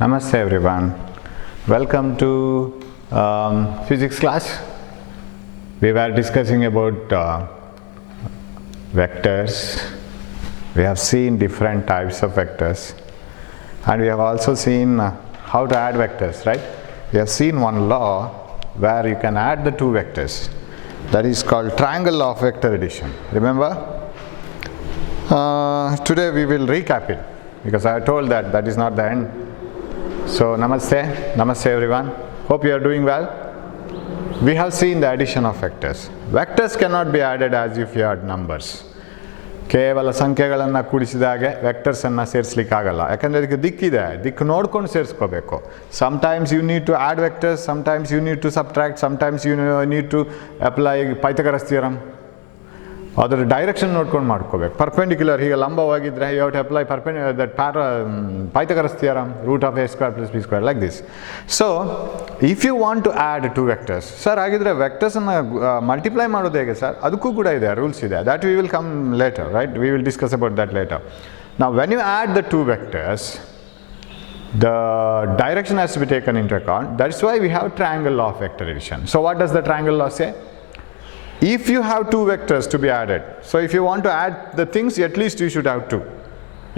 Namaste everyone. Welcome to physics class. We were discussing about vectors. We have seen different types of vectors, and we have also seen how to add vectors, right? We have seen one law where you can add the two vectors. That is called triangle law of vector addition. Remember? Today we will recap it because I told that that is not the end. So namaste everyone. Hope you are doing well. We have seen the addition of vectors. Vectors cannot be added as if you had numbers. ಕೇವಲ ಸಂಖ್ಯೆಗಳನ್ನು ಕೂಡಿಸಿದಾಗೆ ವೆಕ್ಟರ್ಸನ್ನು ಸೇರಿಸಲಿಕ್ಕಾಗಲ್ಲ, ಯಾಕಂದರೆ ಅದಕ್ಕೆ ದಿಕ್ಕಿದೆ, ದಿಕ್ಕು ನೋಡ್ಕೊಂಡು ಸೇರಿಸ್ಕೋಬೇಕು. Sometimes you need to add vectors, sometimes you need to subtract, sometimes you need to apply Pythagoras theorem. ಅದರ ಡೈರೆಕ್ಷನ್ ನೋಡ್ಕೊಂಡು ಮಾಡ್ಕೋಬೇಕು. ಪರ್ಪೆಂಡಿಕ್ಯುಲರ್ ಹೀಗೆ ಲಂಬವಾಗಿದ್ದರೆ you have to apply that Pythagoras theorem, root of a square plus b square, like this. So if you want to add two vectors, sir ಹಾಗಿದ್ರೆ ವೆಕ್ಟರ್ಸನ್ನು ಮಲ್ಟಿಪ್ಲೈ ಮಾಡೋದು ಹೇಗೆ ಸರ್? ಅದಕ್ಕೂ ಕೂಡ ಇದೆ, ರೂಲ್ಸ್ ಇದೆ. That we will come later, right? We will discuss about that later. Now when you add the two vectors, the direction has to be taken into account. That's why we have triangle law of vector addition. So what does the triangle law say? If you have two vectors to be added, so if you want to add the things, at least you should have two.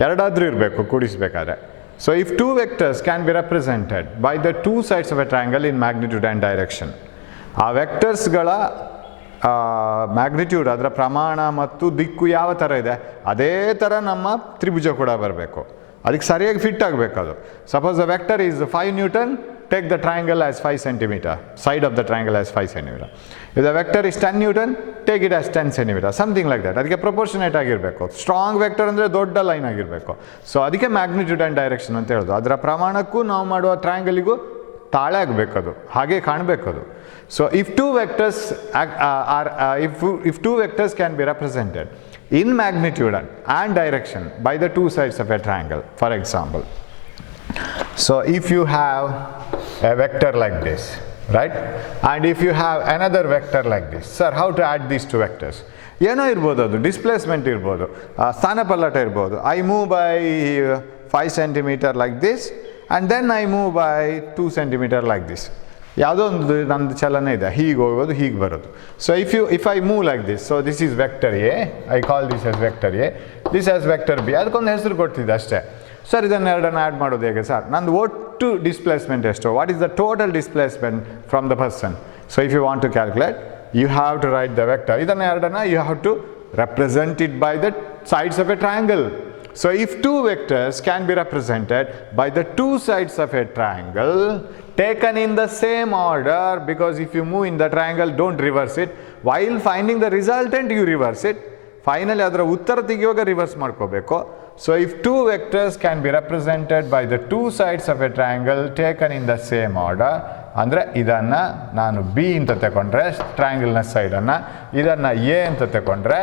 ಎರಡಾದ್ರೂ ಇರಬೇಕು ಕೂಡಿಸಬೇಕಾದ್ರೆ. So if two vectors can be represented by the two sides of a triangle in magnitude and direction, ಆ ವೆಕ್ಟರ್ಸ್ಗಳ ಮ್ಯಾಗ್ನಿಟ್ಯೂಡ್, ಅದರ ಪ್ರಮಾಣ ಮತ್ತು ದಿಕ್ಕು ಯಾವ ಥರ ಇದೆ ಅದೇ ಥರ ನಮ್ಮ ತ್ರಿಭುಜ ಕೂಡ ಬರಬೇಕು. ಅದಕ್ಕೆ ಸರಿಯಾಗಿ ಫಿಟ್ ಆಗಬೇಕು ಅದು. Suppose the vector is 5 Newton, take the triangle as 5 centimeter, side of the triangle as 5 centimeter. If the vector is 10 Newton, take it as 10 centimeter, something like that. ಅದಕ್ಕೆ ಪ್ರಪೋರ್ಷನೇಟ್ ಆಗಿರಬೇಕು. ಸ್ಟ್ರಾಂಗ್ ವೆಕ್ಟರ್ ಅಂದರೆ ದೊಡ್ಡ ಲೈನ್ ಆಗಿರಬೇಕು. ಸೊ ಅದಕ್ಕೆ ಮ್ಯಾಗ್ನಿಟ್ಯೂಡ್ ಆ್ಯಂಡ್ ಡೈರೆಕ್ಷನ್ ಅಂತ ಹೇಳೋದು. ಅದರ ಪ್ರಮಾಣಕ್ಕೂ ನಾವು ಮಾಡುವ ಟ್ರಯಾಂಗಲಿಗೂ ತಾಳೆ ಆಗಬೇಕದು, ಹಾಗೆ ಕಾಣಬೇಕದು. So if two vectors can be represented in magnitude and direction by the two sides of a triangle, for example. So if you have a vector like this, right, and if you have another vector like this, sir, how to add these two vectors? ಏನೋ ಇರ್ಬೋದು, ಅದು ಡಿಸ್ಪ್ಲೇಸ್ಮೆಂಟ್ ಇರ್ಬೋದು, ಸ್ಥಾನಪಲ್ಲಟ ಇರ್ಬೋದು. I move by 5 centimeter like this and then I move by 2 centimeter like this. ಯಾವುದೋ ಒಂದು ನಮ್ಮದು ಚಲನೆ ಇದೆ, ಹೀಗೆ ಹೋಗೋದು, ಹೀಗೆ ಬರೋದು. So if I move like this, so this is vector A, I call this as vector a, this as vector B. ಅದಕ್ಕೊಂದು ಹೆಸರು ಕೊಡ್ತಿದ್ದೆ ಅಷ್ಟೇ. ಸರ್ ಇದನ್ನೆರಡನ್ನು ಆ್ಯಡ್ ಮಾಡೋದು ಹೇಗೆ ಸರ್? ನಂದು ಒಟ್ಟು ಡಿಸ್ಪ್ಲೇಸ್ಮೆಂಟ್ ಎಷ್ಟು? What is the total displacement from the person? So if you want to calculate, you have to write the vector. ಇದನ್ನೆರಡನ್ನು you have to represent it by the sides of a triangle. So if two vectors can be represented by the two sides of a triangle taken in the same order, because if you move in the triangle, don't reverse it. While finding the resultant, you reverse it. Finally ಅದರ ಉತ್ತರ ತೆಗೆಯುವಾಗ ರಿವರ್ಸ್ ಮಾಡ್ಕೋಬೇಕು. So if two vectors can be represented by the two sides of a triangle taken in the same order, ಅಂದರೆ ಇದನ್ನು ನಾನು ಬಿ ಅಂತ ತಗೊಂಡ್ರೆ ಟ್ರಯಾಂಗಲ್ನ ಸೈಡನ್ನು, ಇದನ್ನು ಎ ಅಂತ ತಗೊಂಡ್ರೆ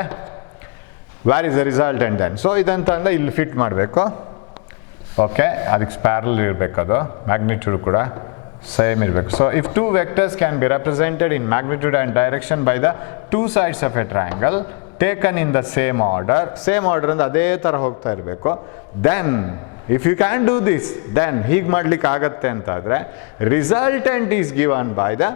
where is the resultant then? So ಇದಂತಂದರೆ ಇಲ್ಲಿ ಫಿಟ್ ಮಾಡಬೇಕು. ಓಕೆ, ಅದಕ್ಕೆ ಪ್ಯಾರಲ್ ಇರಬೇಕು, ಅದು ಮ್ಯಾಗ್ನಿಟ್ಯೂಡ್ ಕೂಡ ಸೇಮ್ ಇರಬೇಕು. So if two vectors can be represented in magnitude and direction by the two sides of a triangle taken in the same order, same order ಅಂದರೆ ಅದೇ ಥರ ಹೋಗ್ತಾ ಇರಬೇಕು. Then if you can do this, then ಹೀಗೆ ಮಾಡ್ಲಿಕ್ಕೆ ಆಗತ್ತೆ ಅಂತಾದರೆ resultant is given by the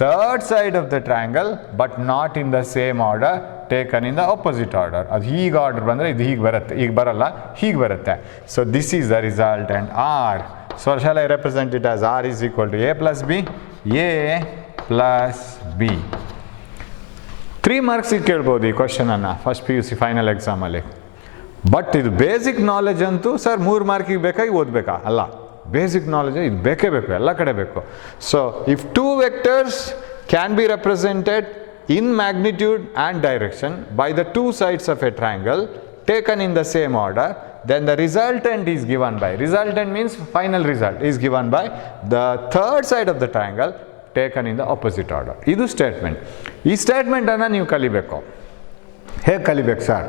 third side of the triangle but not in the same order, taken in the opposite order. ಅದು ಹೀಗೆ ಆರ್ಡರ್ ಬಂದರೆ ಇದು ಹೀಗೆ ಬರುತ್ತೆ, ಈಗ ಬರಲ್ಲ, ಹೀಗೆ ಬರುತ್ತೆ. So this is the resultant R. So shall I represent it as R is equal to A plus B? A plus B. 3 marks ಕೇಳ್ಬೋದು ಈ ಕ್ವಶನನ್ನು ಫಸ್ಟ್ PUC ಫೈನಲ್ ಎಕ್ಸಾಮಲ್ಲಿ. ಬಟ್ ಇದು ಬೇಸಿಕ್ ನಾಲೆಜ್ ಅಂತೂ ಸರ್ 3 ಮಾರ್ಕಿಗೆ ಬೇಕಾಗಿ ಓದಬೇಕಾ? ಅಲ್ಲ, ಬೇಸಿಕ್ ನಾಲೆಜ್ ಇದು ಬೇಕೇ ಬೇಕು, ಎಲ್ಲ ಕಡೆ ಬೇಕು. So if two vectors can be represented in magnitude and direction by the two sides of a triangle taken in the same order, then the resultant is given by, resultant means final result is given by the third side of the triangle taken in the opposite order. ಇದು ಸ್ಟೇಟ್ಮೆಂಟ್. ಈ ಸ್ಟೇಟ್ಮೆಂಟನ್ನು ನೀವು ಕಲಿಬೇಕು. ಹೇಗೆ ಕಲಿಬೇಕು ಸರ್?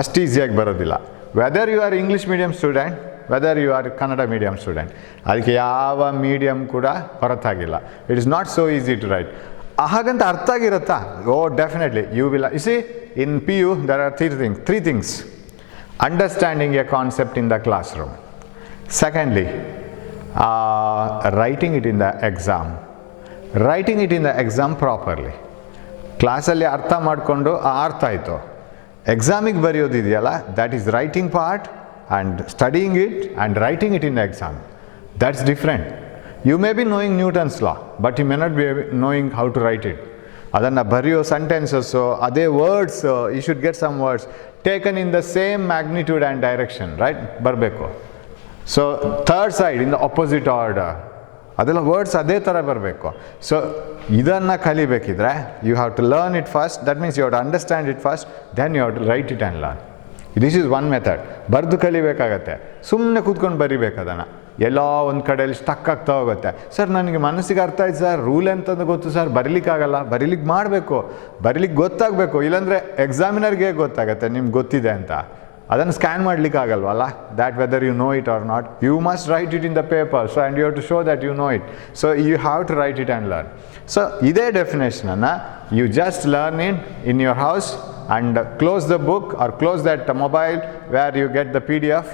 ಅಷ್ಟು ಈಸಿಯಾಗಿ ಬರೋದಿಲ್ಲ. Whether you are English medium student, whether you are Kannada medium student, ಅದಕ್ಕೆ ಯಾವ ಮೀಡಿಯಮ್ ಕೂಡ ಹೊರತಾಗಿಲ್ಲ. It is not so easy to write. ಹಾಗಂತ ಅರ್ಥ ಆಗಿರುತ್ತಾ? Oh definitely you will. You see in PU there are three things. Understanding a concept in the classroom. Secondly, writing it in the exam. Writing it in the exam properly. ಕ್ಲಾಸಲ್ಲಿ ಅರ್ಥ ಮಾಡಿಕೊಂಡು ಅರ್ಥ ಆಯಿತು, ಎಕ್ಸಾಮಿಗೆ ಬರೆಯೋದಿದೆಯಲ್ಲ, that is writing part and studying it and writing it in the exam. That's different. You may be knowing Newton's law, but you may not be knowing how to write it. ಅದನ್ನು ಬರೆಯೋ ಸೆಂಟೆನ್ಸಸ್ಸು, ಅದೇ words, you should get some words taken in the same magnitude and direction, right? ಬರಬೇಕು. So third side in the opposite order, ಅದೆಲ್ಲ words ಅದೇ ಥರ ಬರಬೇಕು. So ಇದನ್ನು ಕಲಿಬೇಕಿದ್ರೆ you have to learn it first, that means you have to understand it first, then you have to write it and learn. This is one method. ಬರೆದು ಕಲಿಬೇಕಾಗತ್ತೆ, ಸುಮ್ಮನೆ ಕೂತ್ಕೊಂಡು ಬರಿಬೇಕು ಅದನ್ನು, ಎಲ್ಲೋ ಒಂದು ಕಡೆಯಲ್ಲಿ ಸ್ಟಕ್ ಆಗ್ತಾ ಹೋಗುತ್ತೆ. ಸರ್ ನನಗೆ ಮನಸ್ಸಿಗೆ ಅರ್ಥ ಆಯ್ತು ಸರ್, ರೂಲ್ ಎಂತಂದು ಗೊತ್ತು ಸರ್, ಬರೀಲಿಕ್ಕಾಗಲ್ಲ. ಬರೀಲಿಕ್ಕೆ ಮಾಡಬೇಕು, ಬರೀಲಿಕ್ಕೆ ಗೊತ್ತಾಗಬೇಕು, ಇಲ್ಲಾಂದರೆ ಎಕ್ಸಾಮಿನರ್ಗೆ ಗೊತ್ತಾಗತ್ತೆ ನಿಮ್ಗೆ ಗೊತ್ತಿದೆ ಅಂತ. ಅದನ್ನು ಸ್ಕ್ಯಾನ್ ಮಾಡಲಿಕ್ಕಾಗಲ್ವಲ್ಲ, that whether you know it or not. You must write it in the paper, so and you have to show that you know it. So you have to write it and learn. So ಇದೇ ಡೆಫಿನೇಷನನ್ನು you just learn in your house and close the book or close that mobile where you get the PDF,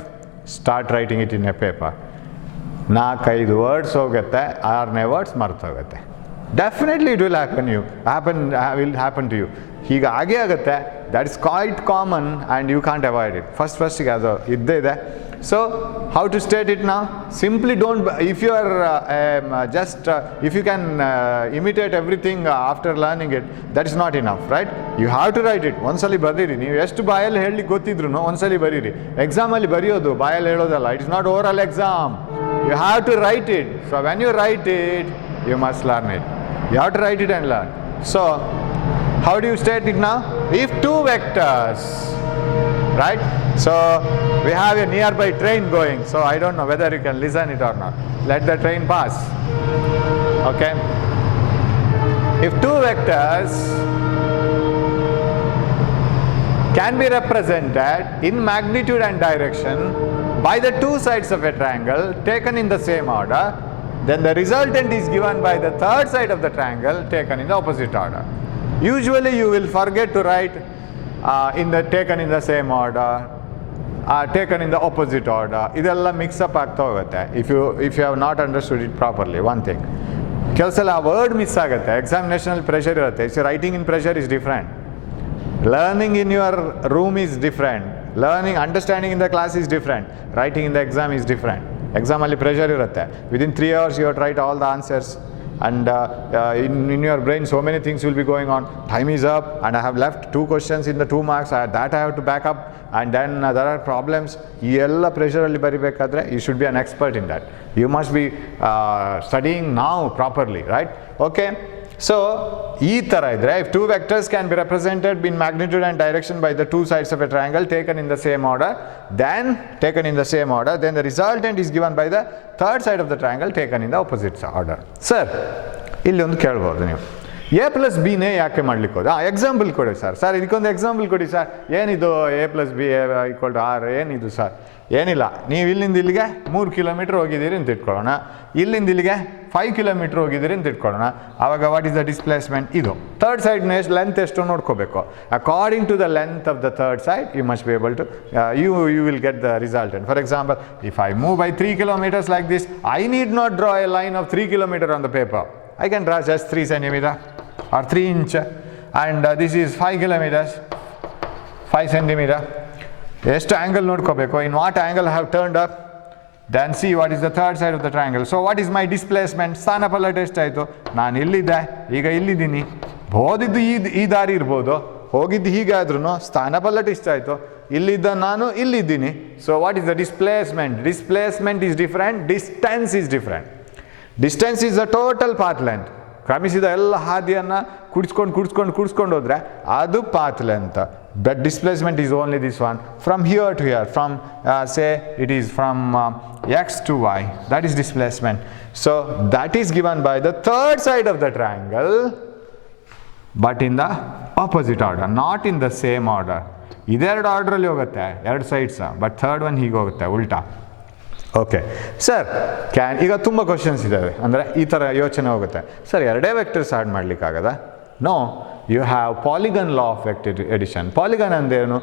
start writing it in a paper. 4-5 words ಹೋಗುತ್ತೆ, 6ನೇ words ಮರ್ತೋಗುತ್ತೆ. Definitely it will will happen to you. ಹೀಗೆ ಆಗೇ ಆಗುತ್ತೆ. That is quite common and you can't avoid it. ಫಸ್ಟಿಗೆ ಅದು ಇದ್ದೇ ಇದೆ. So how to state it now? Simply don't, if you are if you can imitate everything after learning it, that is not enough, right? You have to write it. ಒಂದ್ಸಲಿ ಬರೀರಿ, ನೀವು ಎಷ್ಟು ಬಾಯಲ್ಲಿ ಹೇಳಲಿಕ್ಕೆ ಗೊತ್ತಿದ್ರು ಒಂದ್ಸಲಿ ಬರೀರಿ. ಎಕ್ಸಾಮಲ್ಲಿ ಬರೆಯೋದು ಬಾಯಲ್ಲಿ ಹೇಳೋದಲ್ಲ, it is not oral exam. You have to write it. So when you write it, you must learn it. You have to write it and learn. So how do you state it now? If two vectors, right? So we have a nearby train going, so I don't know whether you can listen it or not. Let the train pass. Okay? If two vectors can be represented in magnitude and direction by the two sides of a triangle taken in the same order, then the resultant is given by the third side of the triangle taken in the opposite order. Usually you will forget to write taken in the same order, taken in the opposite order. ಇದೆಲ್ಲ ಮಿಕ್ಸಪ್ ಆಗ್ತಾ ಹೋಗುತ್ತೆ if you have not understood it properly. One thing, ಕೆಲವು ಸಲ ಆ word miss ಆಗುತ್ತೆ, ಎಕ್ಸಾಮಿನೇಷನಲ್ಲಿ pressure ಇರುತ್ತೆ. So writing in pressure is different, learning in your room is different, learning understanding in the class is different, writing in the exam is different. ಎಕ್ಸಾಮಲ್ಲಿ pressure ಇರುತ್ತೆ, within 3 hours you have to write all the answers, and in your brain so many things will be going on. Time is up and I have left 2 questions in the 2 marks, that I have to back up, and then there are problems. ಈ ಎಲ್ಲ ಪ್ರೆಷರಲ್ಲಿ ಬರಿಬೇಕಾದ್ರೆ you should be an expert in that. You must be studying now properly, right? Okay? So ಈ ಥರ ಇದ್ರೆ, if two vectors can be represented in magnitude and direction by the two sides of a triangle taken in the same order, then the resultant is given by the third side of the triangle taken in the opposite order. Sir ಇಲ್ಲಿ ಒಂದು ಕೇಳ್ಬೋದು ನೀವು, A+B ಯಾಕೆ ಮಾಡ್ಲಿಕ್ಕೆ ಹೋದ? ಎಕ್ಸಾಂಪಲ್ ಕೊಡಿ ಸರ್ ಇದಕ್ಕೊಂದು ಎಕ್ಸಾಂಪಲ್ ಕೊಡಿ ಸರ್. ಏನಿದು A+B = R, ಏನಿದು ಸರ್? ಏನಿಲ್ಲ, ನೀವು ಇಲ್ಲಿಂದ ಇಲ್ಲಿಗೆ 3 ಕಿಲೋಮೀಟರ್ ಹೋಗಿದ್ದೀರಿ ಅಂತ ಇಟ್ಕೊಳ್ಳೋಣ, ಇಲ್ಲಿಂದ ಇಲ್ಲಿಗೆ 5 ಕಿಲೋಮೀಟರ್ ಹೋಗಿದ್ದೀರಿ ಅಂತ ಇಟ್ಕೊಳ್ಳೋಣ. ಆವಾಗ ವಾಟ್ ಇಸ್ ದ ಡಿಸ್ಪ್ಲೇಸ್ಮೆಂಟ್? ಇದು ಥರ್ಡ್ ಸೈಡ್ ಲೆಂತ್ ಎಷ್ಟು ನೋಡ್ಕೋಬೇಕು. According to the length of the third side you must be able to you will get the resultant. For example, if I move by 3 kilometers like this, I need not draw a line of 3 kilometers on the paper. I can draw just 3 centimeter or 3 inch, and this is 5 kilometers, 5 centimeter. ಎಷ್ಟು ಆ್ಯಂಗಲ್ ನೋಡ್ಕೋಬೇಕು, in what angle I have turned up, then see what is the third side of the triangle. So what is my displacement? ಸ್ಥಾನಪಲ್ಲಟ ಎಷ್ಟಾಯಿತು? ನಾನು ಇಲ್ಲಿದ್ದೆ, ಈಗ ಇಲ್ಲಿದ್ದೀನಿ. ಹೋದಿದ್ದು ಈ ದಾರಿ ಇರ್ಬೋದು, ಹೋಗಿದ್ದು ಹೀಗಾದ್ರೂ ಸ್ಥಾನಪಲ್ಲಟ ಇಷ್ಟಾಯಿತು, ಇಲ್ಲಿದ್ದ ನಾನು ಇಲ್ಲಿದ್ದೀನಿ. So what is the displacement? Displacement is different, distance is different. Distance is the total path length. ಕ್ರಮಿಸಿದ ಎಲ್ಲ ಹಾದಿಯನ್ನು ಕುಡಿಸ್ಕೊಂಡು ಹೋದರೆ ಅದು path length. But displacement is only this one, from here to here, from say it is from x to y, that is displacement. So that is given by the third side of the triangle, but in the opposite order, not in the same order. ಇದೆರಡು ಆರ್ಡ್ರಲ್ಲಿ ಹೋಗುತ್ತೆ, 2 sides, but third one ಹೀಗೆ ಹೋಗುತ್ತೆ ಉಲ್ಟಾ. Okay sir, ಈಗ ತುಂಬ ಕ್ವಶನ್ಸ್ ಇದ್ದಾವೆ, ಅಂದರೆ ಈ ಥರ ಯೋಚನೆ ಹೋಗುತ್ತೆ. ಸರ್ ಎರಡೇ ವೆಕ್ಟರ್ಸ್ ಆ್ಯಡ್ ಮಾಡಲಿಕ್ಕಾಗದ? No, you have polygon law of vector addition. Polygon ಅಂದೇನು?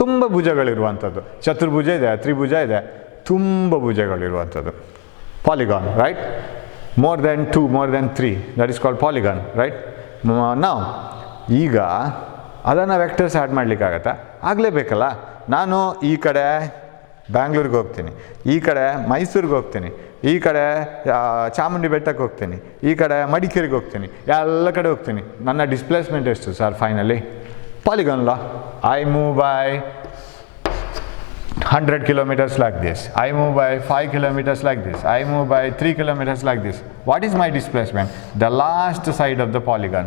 ತುಂಬ ಭುಜಗಳಿರುವಂಥದ್ದು. ಚತುರ್ಭುಜ ಇದೆ, ತ್ರಿಭುಜ ಇದೆ, ತುಂಬ ಭುಜಗಳಿರುವಂಥದ್ದು. polygon, right? More than 2, more than 3, that is called polygon, right? Now ಈಗ ಅದನ್ನು ವೆಕ್ಟರ್ಸ್ ಆ್ಯಡ್ ಮಾಡಲಿಕ್ಕಾಗತ್ತಾ? ಆಗಲೇಬೇಕಲ್ಲ. ನಾನು ಈ ಕಡೆ ಬ್ಯಾಂಗ್ಳೂರಿಗೆ ಹೋಗ್ತೀನಿ, ಈ ಕಡೆ ಮೈಸೂರಿಗೆ ಹೋಗ್ತೀನಿ, ಈ ಕಡೆ ಚಾಮುಂಡಿ ಬೆಟ್ಟಕ್ಕೆ ಹೋಗ್ತೀನಿ, ಈ ಕಡೆ ಮಡಿಕೇರಿಗೆ ಹೋಗ್ತೀನಿ, ಎಲ್ಲ ಕಡೆ ಹೋಗ್ತೀನಿ. ನನ್ನ ಡಿಸ್ಪ್ಲೇಸ್ಮೆಂಟ್ ಎಷ್ಟು sir finally? Polygon law. I move by 100 kilometers like this, I move by 5 kilometers like this, I move by 3 kilometers like this. What is my displacement? The last side of the polygon.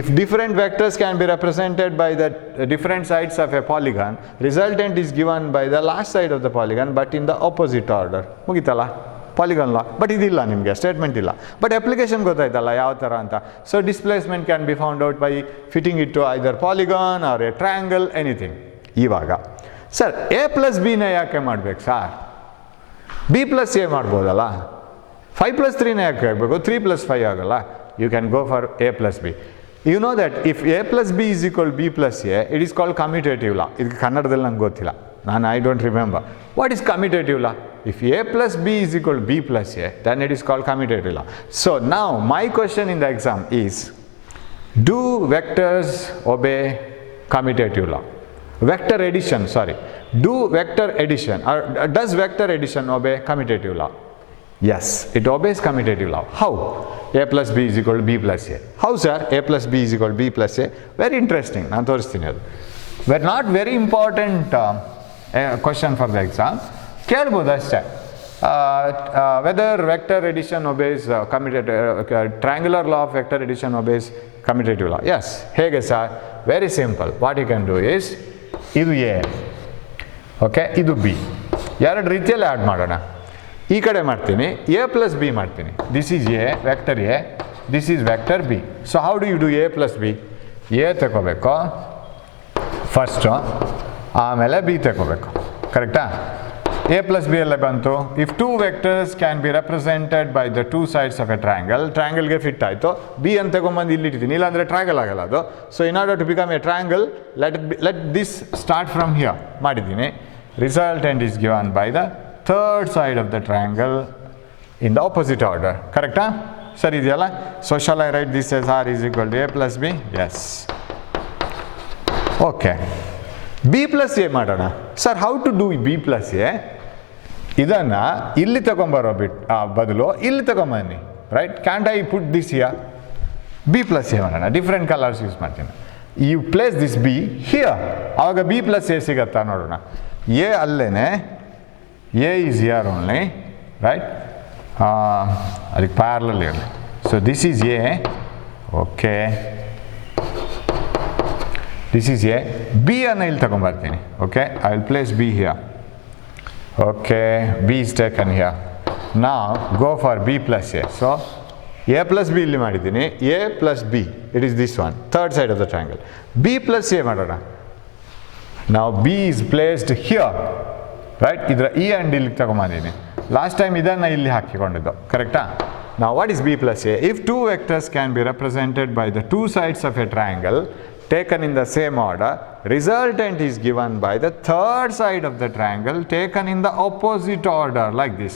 If different vectors can be represented by the different sides of a polygon, resultant is given by the last side of the polygon but in the opposite order. ಮುಗಿತಲ್ಲ polygon law. But ಇದಿಲ್ಲ ನಿಮಗೆ, ಸ್ಟೇಟ್ಮೆಂಟ್ ಇಲ್ಲ. But application ಗೊತ್ತಾಯ್ತಲ್ಲ ಯಾವ ಥರ ಅಂತ. So displacement can be found out by fitting it to either polygon or a triangle, anything. ಇವಾಗ sir a plus ಬಿನ ಯಾಕೆ ಮಾಡಬೇಕು ಸರ್? ಬಿ ಪ್ಲಸ್ ಎ ಮಾಡ್ಬೋದಲ್ಲ. 5 + 3ನ ಯಾಕೆ ಆಗಬೇಕು? 3 + 5 ಆಗಲ್ಲ. You can go for a plus b. You know that if a plus b is equal b plus a, it is called commutative law. ಇದಕ್ಕೆ ಕನ್ನಡದಲ್ಲಿ ನಂಗೆ ಗೊತ್ತಿಲ್ಲ, I don't remember. What is commutative law? If a plus b is equal to b plus a, then it is called commutative law. So now my question in the exam is, do vectors obey commutative law? Vector addition, sorry. Do vector addition, or does vector addition obey commutative law? Yes, it obeys commutative law. How? A plus b is equal to b plus a. How sir? A plus b is equal to b plus a. Very interesting. ನಾನು ತೋರಿಸ್ತೀನಿ ಅದು. But not very important question for the exam. ಕೇಳ್ಬೋದು ಅಷ್ಟೇ. Whether vector addition obeys triangular law of vector addition obeys commutative law. Yes. ಹೇಗೆ ಸರ್? Very simple. What you can do is, ಇದು a, okay, ಇದು b, ಎರಡು ರೀತಿಯಲ್ಲಿ add ಮಾಡೋಣ. ಈ ಕಡೆ ಮಾಡ್ತೀನಿ, ಎ ಪ್ಲಸ್ ಬಿ ಮಾಡ್ತೀನಿ. This is a, vector a, this is vector b. So how do you do a plus b? A ತಗೋಬೇಕು ಫಸ್ಟು, ಆಮೇಲೆ ಬಿ ತಗೋಬೇಕು. ಕರೆಕ್ಟಾ? A plus b ಎಲ್ಲ ಬಂತು. If two vectors can be represented by the two sides of a triangle, ಟ್ರಯಾಂಗಲ್ಗೆ fit ಆಯಿತು. B ಅಂತ ತಗೊಂಬಂದು ಇಲ್ಲಿ ಇಟ್ಟಿದ್ದೀನಿ, ಇಲ್ಲಾಂದರೆ ಟ್ರಯಾಂಗಲ್ ಆಗಲ್ಲ ಅದು. So in order to become a triangle, let this start from here ಮಾಡಿದ್ದೀನಿ. Resultant is given by the third side of the triangle in the opposite order. ಕರೆಕ್ಟಾ? ಸರಿ ಇದೆಯಲ್ಲ? So shall I write this as R is equal to a plus b? Yes. Okay, b plus a ಮಾಡೋಣ. Sir how to do B plus a? ಇದನ್ನು ಇಲ್ಲಿ ತಗೊಂಬರೋ ಬದಲು ಇಲ್ಲಿ ತಗೊಂಬನ್ನಿ, right? Can't I put this here? B plus a ಮಾಡೋಣ. Different colours use ಮಾಡ್ತೀನಿ. You place this b here, ಆವಾಗ ಬಿ ಪ್ಲಸ್ ಎ ಸಿಗತ್ತಾ ನೋಡೋಣ. ಎ ಅಲ್ಲೇನೆ, a is here only, right? ಅದಕ್ಕೆ ಪ್ಯಾರಲಲ್ ಇರಲಿ. So this is a, okay, this is a. b ಅನ್ನು ಇಲ್ಲಿ ತಗೊಂಬರ್ತೀನಿ. Okay, I will place b here. Okay, b is taken here. Now go for b plus a. So a plus b ಇಲ್ಲಿ ಮಾಡಿದ್ದೀನಿ. a plus b, it is this one, third side of the triangle. b plus a ಮಾಡೋಣ. Now b is placed here, right? ಇದರ e and ಇಲ್ಲಿ ತಗೊಂಬಂದಿದ್ದೀನಿ. Last time ಇದನ್ನು ಇಲ್ಲಿ ಹಾಕಿಕೊಂಡಿದ್ದು, ಕರೆಕ್ಟಾ? Now what is b plus a? If two vectors can be represented by the two sides of a triangle taken in the same order, resultant is given by the third side of the triangle taken in the opposite order, like this.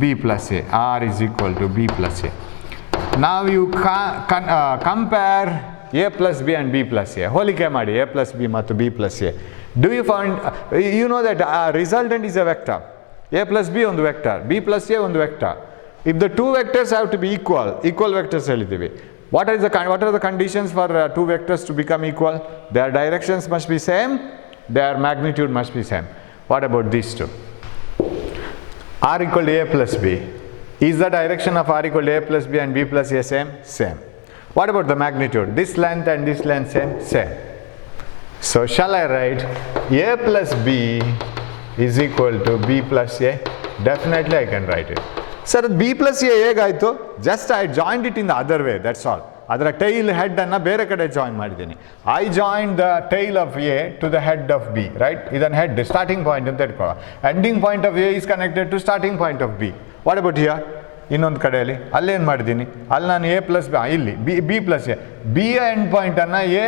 b plus a, r is equal to b plus a. Now you compare a plus b and b plus a. ಹೋಲಿಕೆ ಮಾಡಿ a plus b ಮತ್ತು b plus a. Do you find, you know that resultant is a vector. a plus b ಒಂದು vector, b plus a ಒಂದು vector. If the two vectors have to be equal vectors ಹೇಳಿದ್ದೀವಿ. What are the conditions for two vectors to become equal? Their directions must be same, their magnitude must be same. What about these two? R equal to a plus b. Is the direction of r equal to a plus b and b plus a same? Same. What about the magnitude? This length and this length same? Same. So shall I write a plus b is equal to b plus a? Definitely I can write it. Sir b plus a ಹೇಗಾಯಿತು? Just I joined it in the other way, that's all. ಅದರ tail ಹೆಡ್ಡನ್ನು ಬೇರೆ ಕಡೆ join ಮಾಡಿದ್ದೀನಿ. I join the tail of a to the head of b, right? ಇದನ್ನು head starting point ಅಂತ ಇಟ್ಕೊಳ್ಳೋ. Ending point of a is connected to starting point of b. What about here? ಇನ್ನೊಂದು ಕಡೆಯಲ್ಲಿ ಅಲ್ಲೇನು ಮಾಡಿದ್ದೀನಿ? ಅಲ್ಲಿ ನಾನು ಎ ಪ್ಲಸ್ ಬಿ, ಇಲ್ಲಿ b plus A, b end ಪಾಯಿಂಟನ್ನು ಎ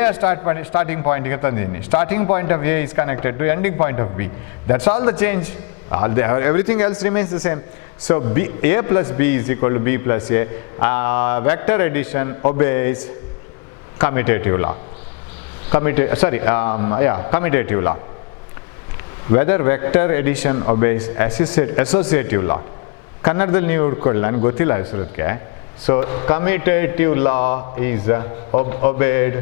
ಸ್ಟಾರ್ಟಿಂಗ್ ಪಾಯಿಂಟ್ಗೆ ತಂದಿದ್ದೀನಿ. Starting point of a is connected to ending point of b. That's all the change. Everything else remains the same. So A plus B is equal to B plus A. Vector addition obeys commutative law. Commutative law. Whether vector addition obeys associative law. ಕನ್ನಡದಲ್ಲಿ ನೀವು ಹುಡ್ಕೊಳ್ಳಿ, ನನಗೆ ಗೊತ್ತಿಲ್ಲ ಹೆಸರಕ್ಕೆ. So commutative law is obeyed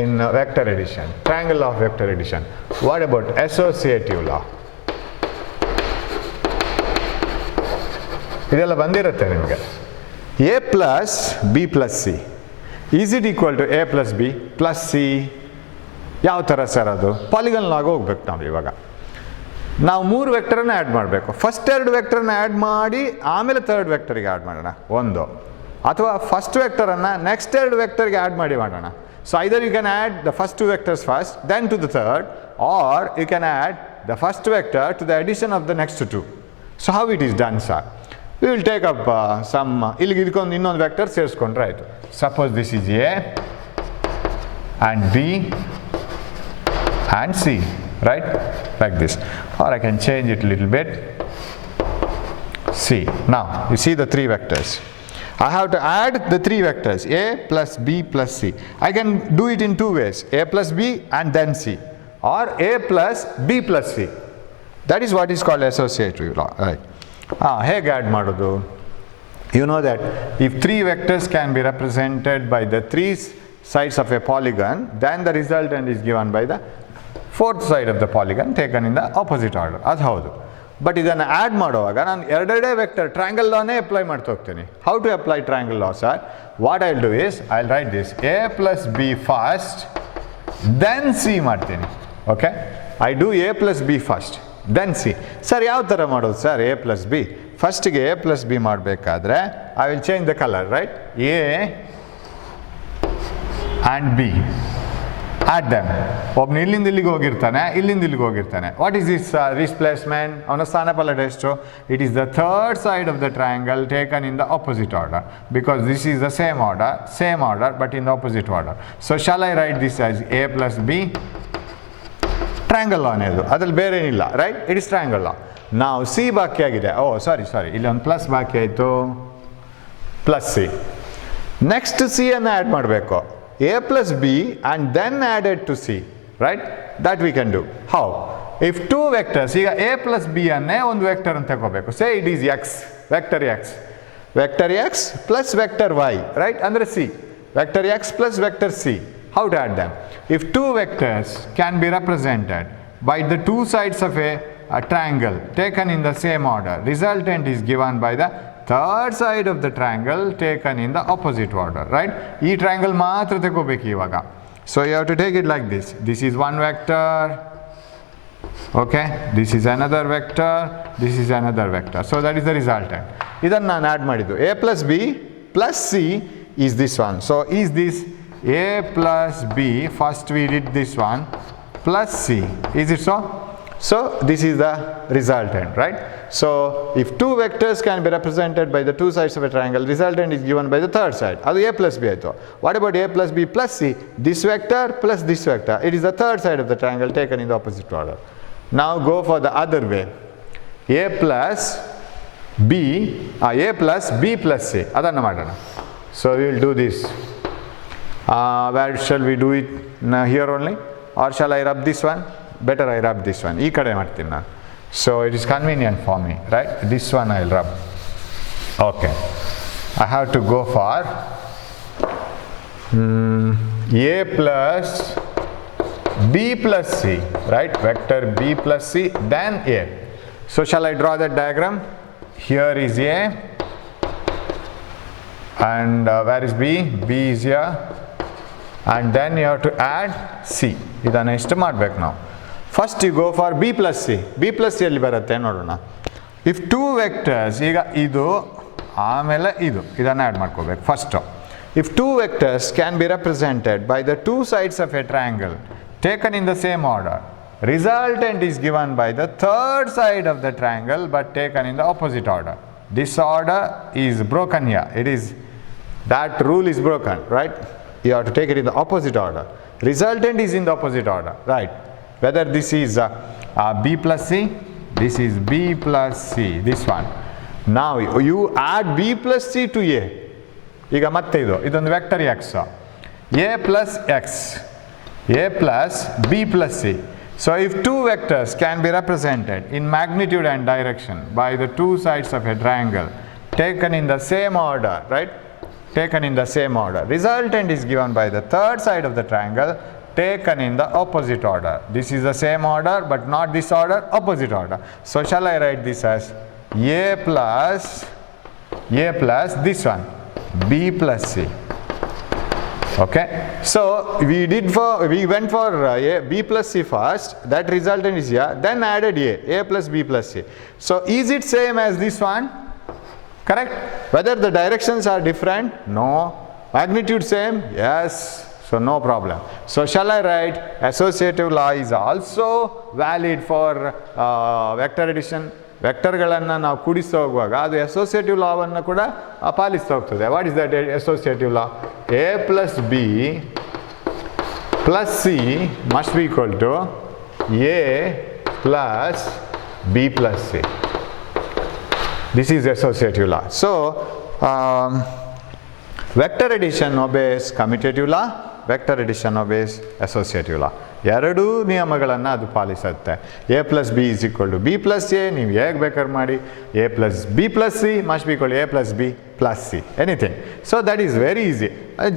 in vector addition, triangle of vector addition. What about associative law? ಇದೆಲ್ಲ ಬಂದಿರುತ್ತೆ ನಿಮಗೆ. A plus B plus C. Is it equal to A plus B plus C? ಯಾವ ಥರ ಸರ್ ಅದು? ಪಾಲಿಗನ್ ಲಾಗ್ ಹೋಗ್ಬೇಕು ನಾವು ಇವಾಗ. ನಾವು 3 ವೆಕ್ಟರನ್ನ ಆ್ಯಡ್ ಮಾಡಬೇಕು. ಫಸ್ಟ್ 2 ವೆಕ್ಟರ್ನ ಆ್ಯಡ್ ಮಾಡಿ ಆಮೇಲೆ 3rd ವೆಕ್ಟರಿಗೆ ಆ್ಯಡ್ ಮಾಡೋಣ ಒಂದು, ಅಥವಾ ಫಸ್ಟ್ ವೆಕ್ಟರನ್ನು ನೆಕ್ಸ್ಟ್ 2 ವೆಕ್ಟರ್ಗೆ ಆ್ಯಡ್ ಮಾಡಿ ಮಾಡೋಣ. So either you can add the first 2 vectors first, then to the third, or you can add the first vector to the addition of the next 2. So how it is done sir? We will take up some, ಇಲ್ಲಿಗೆ ಇದಕ್ಕೊಂದು ಇನ್ನೊಂದು ವೆಕ್ಟರ್ ಸೇರಿಸ್ಕೊಂಡ್ರೆ ಆಯಿತು. Suppose this is A and B and C, right, like this, or I can change it a little bit. C. Now you see the 3 vectors. I have to add the 3 vectors, A plus B plus C. I can do it in 2 ways, A plus B and then C, or A plus B plus C. That is what is called associative law, right? Hege add madodu? You know that if 3 vectors can be represented by the 3 sides of a polygon, then the resultant is given by the 4th side of the polygon taken in the opposite order. ಅದು ಹೌದು. ಬಟ್ ಇದನ್ನು add ಮಾಡುವಾಗ ನಾನು ಎರಡೆರಡೇ vector triangle ಲಾನೇ apply ಮಾಡ್ತಾ ಹೋಗ್ತೀನಿ. How to apply triangle law sir? What I will do is I will write this A plus B first, then C ಮಾಡ್ತೀನಿ. Okay, I do A plus B first, then C. Sir ಯಾವ ಥರ ಮಾಡೋದು sir A plus B? ಫಸ್ಟಿಗೆ A plus B ಮಾಡಬೇಕಾದ್ರೆ I will change the colour, right? A and B. Add them. ಒಬ್ಬನು ಇಲ್ಲಿಂದ ಇಲ್ಲಿಗೆ ಹೋಗಿರ್ತಾನೆ, ಇಲ್ಲಿಂದ ಇಲ್ಲಿಗೆ ಹೋಗಿರ್ತಾನೆ. What is this displacement? ಅವನ ಸ್ಥಾನಪಲ್ಲಟ ಎಷ್ಟು? It is the 3rd side of the triangle taken in the opposite order, because this is the same order but in the opposite order. So shall I write this as A plus B? Triangle ಲಾನೇ ಅದು, ಅದ್ರಲ್ಲಿ ಬೇರೆ ಏನಿಲ್ಲ, right? It is triangle law. ನಾವು C ಬಾಕಿ ಆಗಿದೆ. ಸಾರಿ ಇಲ್ಲಿ ಒಂದು ಪ್ಲಸ್ ಬಾಕಿ ಆಯಿತು, ಪ್ಲಸ್ ಸಿ. ನೆಕ್ಸ್ಟ್ ಸಿ ಅನ್ನು ಆ್ಯಡ್ ಮಾಡಬೇಕು. A plus B and then added to C, right? That we can do. How? If 2 vectors, ಈಗ A plus B ಅನ್ನೇ ಒಂದು ವೆಕ್ಟರ್ ಅಂತ ತಗೋಬೇಕು. Say it is X, vector X plus vector Y, right? ಅಂದರೆ C. Vector X plus vector C. How to add them? If 2 vectors can be represented by the 2 sides of a triangle taken in the same order, resultant is given by the 3rd side of the triangle taken in the opposite order, right? ಈ triangle ಮಾತ್ರ ತಗೋಬೇಕು ಇವಾಗ. So you have to take it like this. This is one vector, okay? This is another vector, this is another vector. So that is the resultant. ಇದನ್ನು ನಾನು ಆ್ಯಡ್ ಮಾಡಿದ್ದು. A plus B plus C is this one. So is this A plus B, first we did this one, plus C. Is it so? So this is the resultant, right? So if 2 vectors can be represented by the 2 sides of a triangle, resultant is given by the 3rd side. Adu A plus B aito. What about A plus B plus C? This vector plus this vector. It is the 3rd side of the triangle taken in the opposite order. Now go for the other way. A plus B plus C. Adanna madana. So we will do this. Where shall we do it? Here only? Or shall I rub this one? Better I rub this one. ಈ ಕಡೆ ಮಾಡ್ತೀನಿ ನಾನು. So it is convenient for me, right? This one I will rub. Okay. I have to go for A plus B plus C, right? Vector B plus C, then A. So shall I draw that diagram? Here is A, and where is B? B is here, and then you have to add C. ಇದನ್ನು ಎಷ್ಟು ಮಾಡಬೇಕು ನಾವು? First you go for B plus C. B plus C ಅಲ್ಲಿ ಬರುತ್ತೆ ನೋಡೋಣ. If 2 vectors, ಈಗ ಇದು ಆಮೇಲೆ ಇದನ್ನು ಆ್ಯಡ್ ಮಾಡ್ಕೋಬೇಕು first. If 2 vectors can be represented by the 2 sides of a triangle taken in the same order, resultant is given by the 3rd side of the triangle but taken in the opposite order. This order is broken here. That rule is broken, right? You have to take it in the opposite order. Resultant is in the opposite order, right? Whether this is B plus C, this is b plus c, this one. Now you add b plus c to a. ಈಗ ಮತ್ತೆ ಇದೊಂದು vector x, a plus x, a plus b plus c. So if two vectors can be represented in magnitude and direction by the two sides of a triangle taken in the same order, right? Taken in the same order. Resultant is given by the third side of the triangle taken in the opposite order. This is the same order but not this order, opposite order. So shall I write this as a plus this one, b plus c. Okay, so we went for b plus c first, that resultant is here, then added a plus b plus c. So is it same as this one? Correct? Whether the directions are different? No. Magnitude same? Yes. So no problem. So shall I write associative law is also valid for vector addition? ವೆಕ್ಟರ್ಗಳನ್ನು ನಾವು ಕೂಡಿಸ್ತಾ ಹೋಗುವಾಗ ಅದು ಅಸೋಸಿಯೇಟಿವ್ ಲಾವನ್ನು ಕೂಡ ಪಾಲಿಸ್ತಾ ಹೋಗ್ತದೆ. What is that associative law? a plus b plus c must be equal to a plus b plus c. This is associative law. So vector addition obeys commutative law, vector addition obeys associative law. ಎರಡೂ ನಿಯಮಗಳನ್ನು ಅದು ಪಾಲಿಸುತ್ತೆ. a plus b is equal to b plus a, ನೀವು ಹೇಗೆ ಬೇಕಾದ್ರೆ ಮಾಡಿ. a plus b plus c must be equal to a plus b plus c, anything. So that is very easy.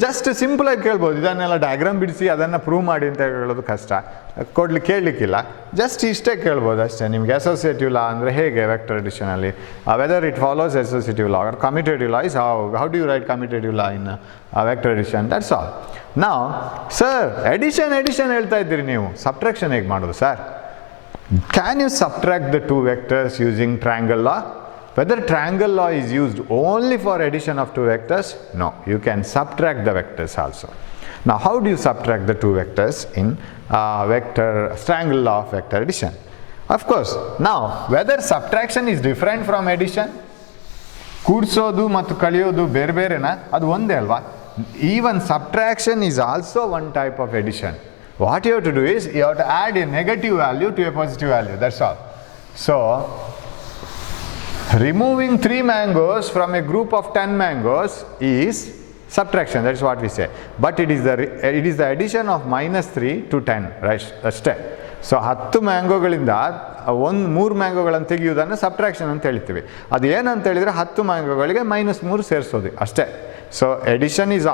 Just simple ಆಗಿ ಕೇಳ್ಬೋದು. ಇದನ್ನೆಲ್ಲ ಡಯಾಗ್ರಾಮ್ ಬಿಡಿಸಿ ಅದನ್ನು ಪ್ರೂವ್ ಮಾಡಿ ಅಂತ ಹೇಳೋದು ಕಷ್ಟ, ಕೇಳಲಿಕ್ಕಿಲ್ಲ. ಜಸ್ಟ್ ಇಷ್ಟೇ ಕೇಳ್ಬೋದು ಅಷ್ಟೇ. ನಿಮಗೆ ಅಸೋಸಿಯೇಟಿವ್ ಲಾ ಅಂದರೆ ಹೇಗೆ ವೆಕ್ಟರ್ ಅಡಿಷನಲ್ಲಿ, whether it follows associative law or commutative law is how do you write commutative law in vector addition, that's all. ನಾವು ಸರ್ ಅಡಿಷನ್ ಹೇಳ್ತಾ ಇದ್ದೀರಿ, ನೀವು ಸಬ್ಟ್ರಾಕ್ಷನ್ ಹೇಗೆ ಮಾಡೋದು sir? Can you subtract the two vectors using triangle law? Whether triangle law is used only for addition of two vectors? No, you can subtract the vectors also. Now how do you subtract the two vectors in triangle law of vector addition? Of course, now whether subtraction is different from addition, ಕೂಡಿಸೋದು ಮತ್ತು ಕಳೆಯೋದು ಬೇರೆ ಬೇರೆನಾ? ಅದು ಒಂದೇ ಅಲ್ವಾ? Even subtraction is also one type of addition. What you have to do is you have to add a negative value to a positive value, that's all. So removing 3 mangoes from a group of 10 mangoes is subtraction, that's what we say. But it is the addition of -3 to 10, right? ಅಷ್ಟೇ. ಸೊ 10 ಮ್ಯಾಂಗೋಗಳಿಂದ 3 ಮ್ಯಾಂಗೋಗಳನ್ನು ತೆಗೆಯುವುದನ್ನು ಸಬ್ಟ್ರಾಕ್ಷನ್ ಅಂತ ಹೇಳ್ತೀವಿ. ಅದು ಏನಂತ ಹೇಳಿದರೆ 10 ಮ್ಯಾಂಗೋಗಳಿಗೆ -3 ಸೇರಿಸೋದು ಅಷ್ಟೇ. So addition is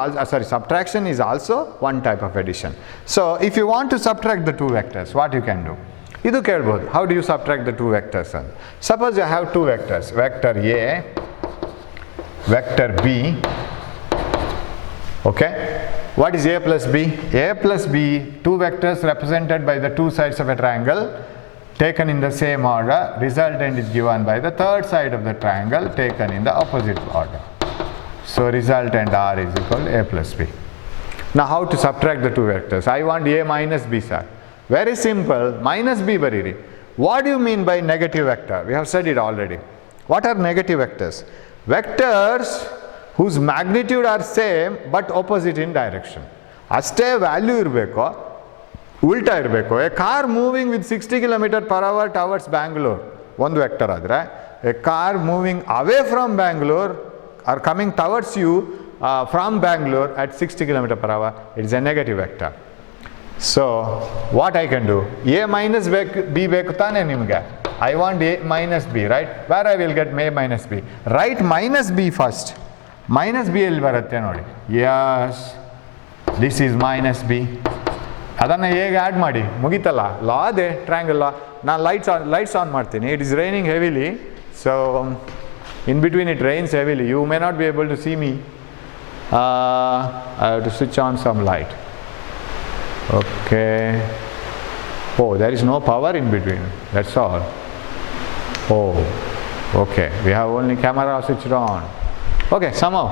subtraction is also one type of addition. So if you want to subtract the two vectors, what you can do? ಇದು ಕೇಳ್ಬೋದು, how do you subtract the two vectors? Suppose you have two vectors, vector a, vector b. Okay, what is a plus b? A plus b, two vectors represented by the two sides of a triangle taken in the same order. Resultant is given by the third side of the triangle taken in the opposite order. So resultant r is equal to a plus b. Now how to subtract the two vectors? I want a minus b, sir. Very simple, minus b bariri. What do you mean by negative vector? We have said it already. What are negative vectors? Vectors whose magnitude are same but opposite in direction. ಅಷ್ಟೇ value ಇರಬೇಕು, ಉಲ್ಟಾ ಇರಬೇಕು. A car moving with 60 km/h towards Bangalore ಒಂದು vector ಆದರೆ, a car moving away from Bangalore or coming towards you from Bangalore at 60 km/h, it is a negative vector. So what I can do? A minus b ಬೇಕು ತಾನೆ ನಿಮಗೆ? I want a minus b, right? Where I will get a minus b? Write minus b first. Minus b ಎಲ್ಲಿ ಬರುತ್ತೆ ನೋಡಿ? Yes, this is minus b. ಅದನ್ನು ಹೇಗೆ ಆ್ಯಡ್ ಮಾಡಿ ಮುಗೀತಲ್ಲ, ಲಾ ಅದೇ ಟ್ರಯಾಂಗಲ್ ಲಾ. ನಾನು ಲೈಟ್ಸ್ ಆನ್ ಮಾಡ್ತೀನಿ. It is raining heavily, so in between it rains heavily. You may not be able to see me. I have to switch on some light. Okay. Oh, there is no power in between, that's all. Oh, okay, we have only camera switched on. Okay, somehow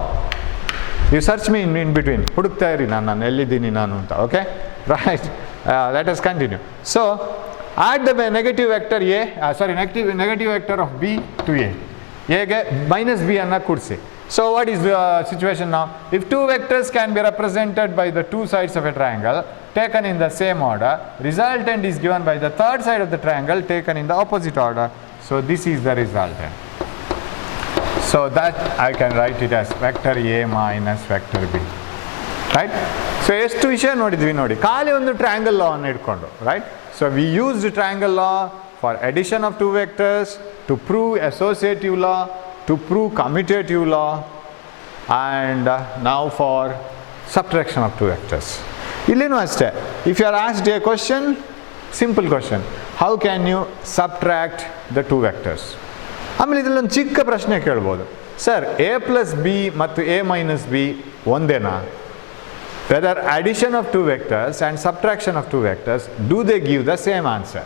you search me in between. ಹುಡುಕ್ತಾ ಇರಿ ನಾನು ಎಲ್ಲಿದ್ದೀನಿ ನಾನು ಅಂತ. Okay, right. Let us continue. So add the negative vector negative vector of b to a. ಹೇಗೆ minus b ಅನ್ನು ಕೂಡಿಸಿ. So what is the situation now? If two vectors can be represented by the two sides of a triangle taken in the same order, resultant is given by the third side of the triangle taken in the opposite order. So this is the resultant. So that I can write it as vector A minus vector B. Right? So ಎಷ್ಟು ವಿಷಯ ನೋಡಿದ್ವಿ ನೋಡಿ, ಖಾಲಿ ಒಂದು ಟ್ರಯಾಂಗಲ್ ಲಾ ಅನ್ನು ಇಟ್ಕೊಂಡು, right? So we used triangle law for addition of two vectors, to prove associative law, to prove commutative law, and now for subtraction of two vectors. ಇಲ್ಲಿನೂ ಅಷ್ಟೇ, if you are asked a question, simple question, how can you subtract the two vectors? ಆಮೇಲೆ ಇದರಲ್ಲಿ ಒಂದು ಚಿಕ್ಕ ಪ್ರಶ್ನೆ ಕೇಳ್ಬೋದು, sir a plus b ಮತ್ತು a minus b ಒಂದೇನಾ? Whether addition of two vectors and subtraction of two vectors, do they give the same answer?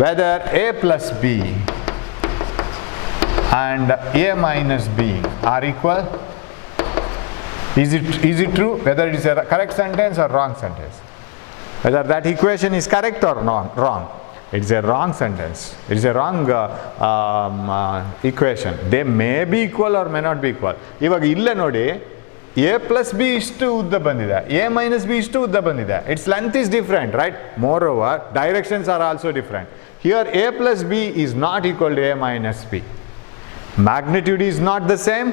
Whether a plus b and a minus b are equal? Is it true? Whether it is a correct sentence or wrong sentence? Whether that equation is correct or wrong? It's a wrong sentence. It's a wrong equation. They may be equal or may not be equal. ಇವಾಗ ಇಲ್ಲೇ ನೋಡಿ, a plus b ಇಷ್ಟು ಉದ್ದ ಬಂದಿದೆ, a minus b ಇಷ್ಟು ಉದ್ದ ಬಂದಿದೆ. Its length is different, right? Moreover, directions are also different. Here a plus b is not equal to a minus b. Magnitude is not the same.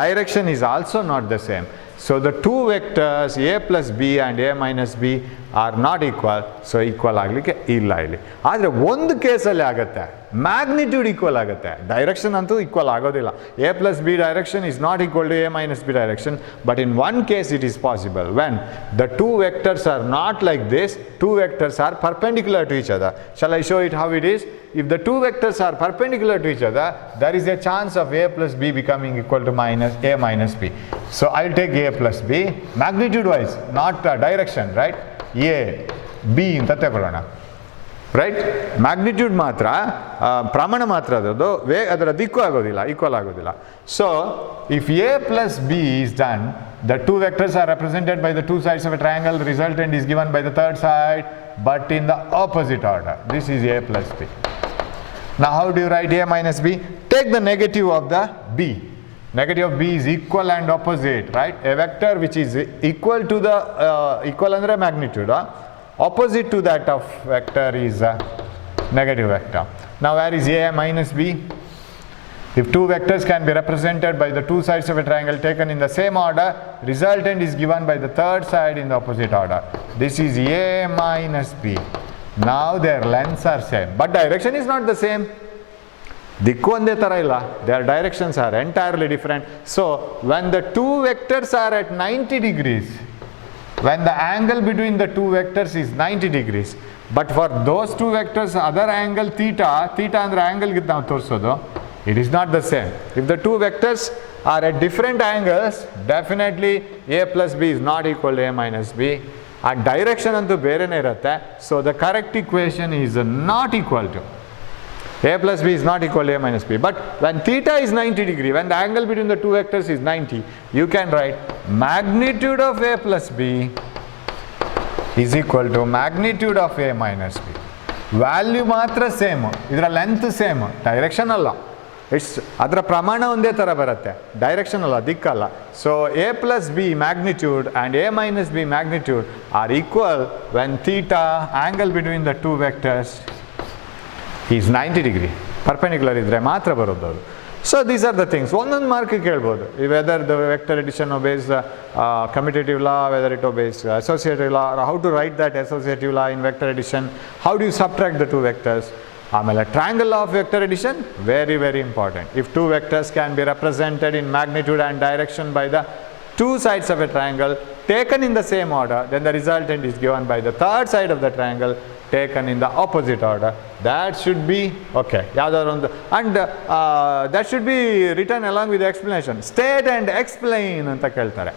Direction is also not the same. So the two vectors a plus b and a minus b are not equal. So equal ಆಗಲಿಕ್ಕೆ ಇಲ್ಲ ಇಲ್ಲಿ. ಆದರೆ ಒಂದು ಕೇಸಲ್ಲಿ ಆಗುತ್ತೆ, magnitude equal ಆಗುತ್ತೆ, ಡೈರೆಕ್ಷನ್ ಅಂತೂ ಈಕ್ವಲ್ ಆಗೋದಿಲ್ಲ. a plus b direction is not equal to a minus b direction, but in one case it is possible, when the two vectors are not like this, two vectors are perpendicular to each other. Shall I show it how it is? If the two vectors are perpendicular to each other, there is a chance of a plus b becoming equal to a minus b. So I'll take a plus b, magnitude wise, not direction, right? a b ಅಂತ ತಗೊಳ್ಳೋಣ, right? Magnitude ಮಾತ್ರ, ಪ್ರಮಾಣ ಮಾತ್ರ ಅದರದ್ದು, ಅದರ ದಿಕ್ಕು ಆಗೋದಿಲ್ಲ, ಈಕ್ವಲ್ ಆಗೋದಿಲ್ಲ. So if a plus b is done, the two vectors are represented by the two sides of a triangle, the resultant is given by the third side, but in the opposite order. This is a plus b. Now how do you write a minus b? Take the negative of the b. Negative of b is equal and opposite, right? A vector which is equal to the equal andre magnitude, opposite to that of vector is a negative vector. Now where is a minus b? If two vectors can be represented by the two sides of a triangle taken in the same order, resultant is given by the third side in the opposite order. This is a minus b. Now their lengths are same, but direction is not the same. ದಿಕ್ಕು ಒಂದೇ ಥರ ಇಲ್ಲ, their directions are entirely different. So when the two vectors are at 90 degrees, when the angle between the two vectors is 90 degrees, but for those two vectors other angle theta ಅಂದರೆ ಆ್ಯಂಗಲ್ಗೆ ನಾವು ತೋರಿಸೋದು, it is not the same. If the two vectors are at different angles, definitely a plus b is not equal to a minus b. ಆ ಡೈರೆಕ್ಷನ್ ಅಂತೂ ಬೇರೆನೇ ಇರುತ್ತೆ. So the correct equation is not equal to a plus b is not equal to a minus b. But when theta is 90 degree, when the angle between the two vectors is 90, you can write magnitude of a plus b is equal to magnitude of a minus b. Value ಮಾತ್ರ same, ಇದರ length same, direction ಅಲ್ಲ. ಅದರ ಪ್ರಮಾಣ ಒಂದೇ ಥರ ಬರುತ್ತೆ, direction ಅಲ್ಲ, ದಿಕ್ಕಲ್ಲ. So a plus b magnitude and a minus b magnitude are equal when theta, angle between the two vectors, is 90 degree, perpendicular ಇದ್ರೆ ಮಾತ್ರ ಬರೋದು ಅದು. So these are the things. ಒಂದೊಂದು ಮಾರ್ಕ್ ಕೇಳ್ಬೋದು, whether the vector addition obeys commutative law, whether it obeys associative law, or how to write that associative law in vector addition, how do you subtract the two vectors. ಆಮೇಲೆ triangle law of vector addition, very very important. If two vectors can be represented in magnitude and direction by the two sides of a triangle taken in the same order, then the resultant is given by the third side of the triangle taken in the opposite order. That should be okay, ಯಾವ್ದಾದ್ರು ಒಂದು, and that should be written along with the explanation. State and explain ಅಂತ ಕೇಳ್ತಾರೆ,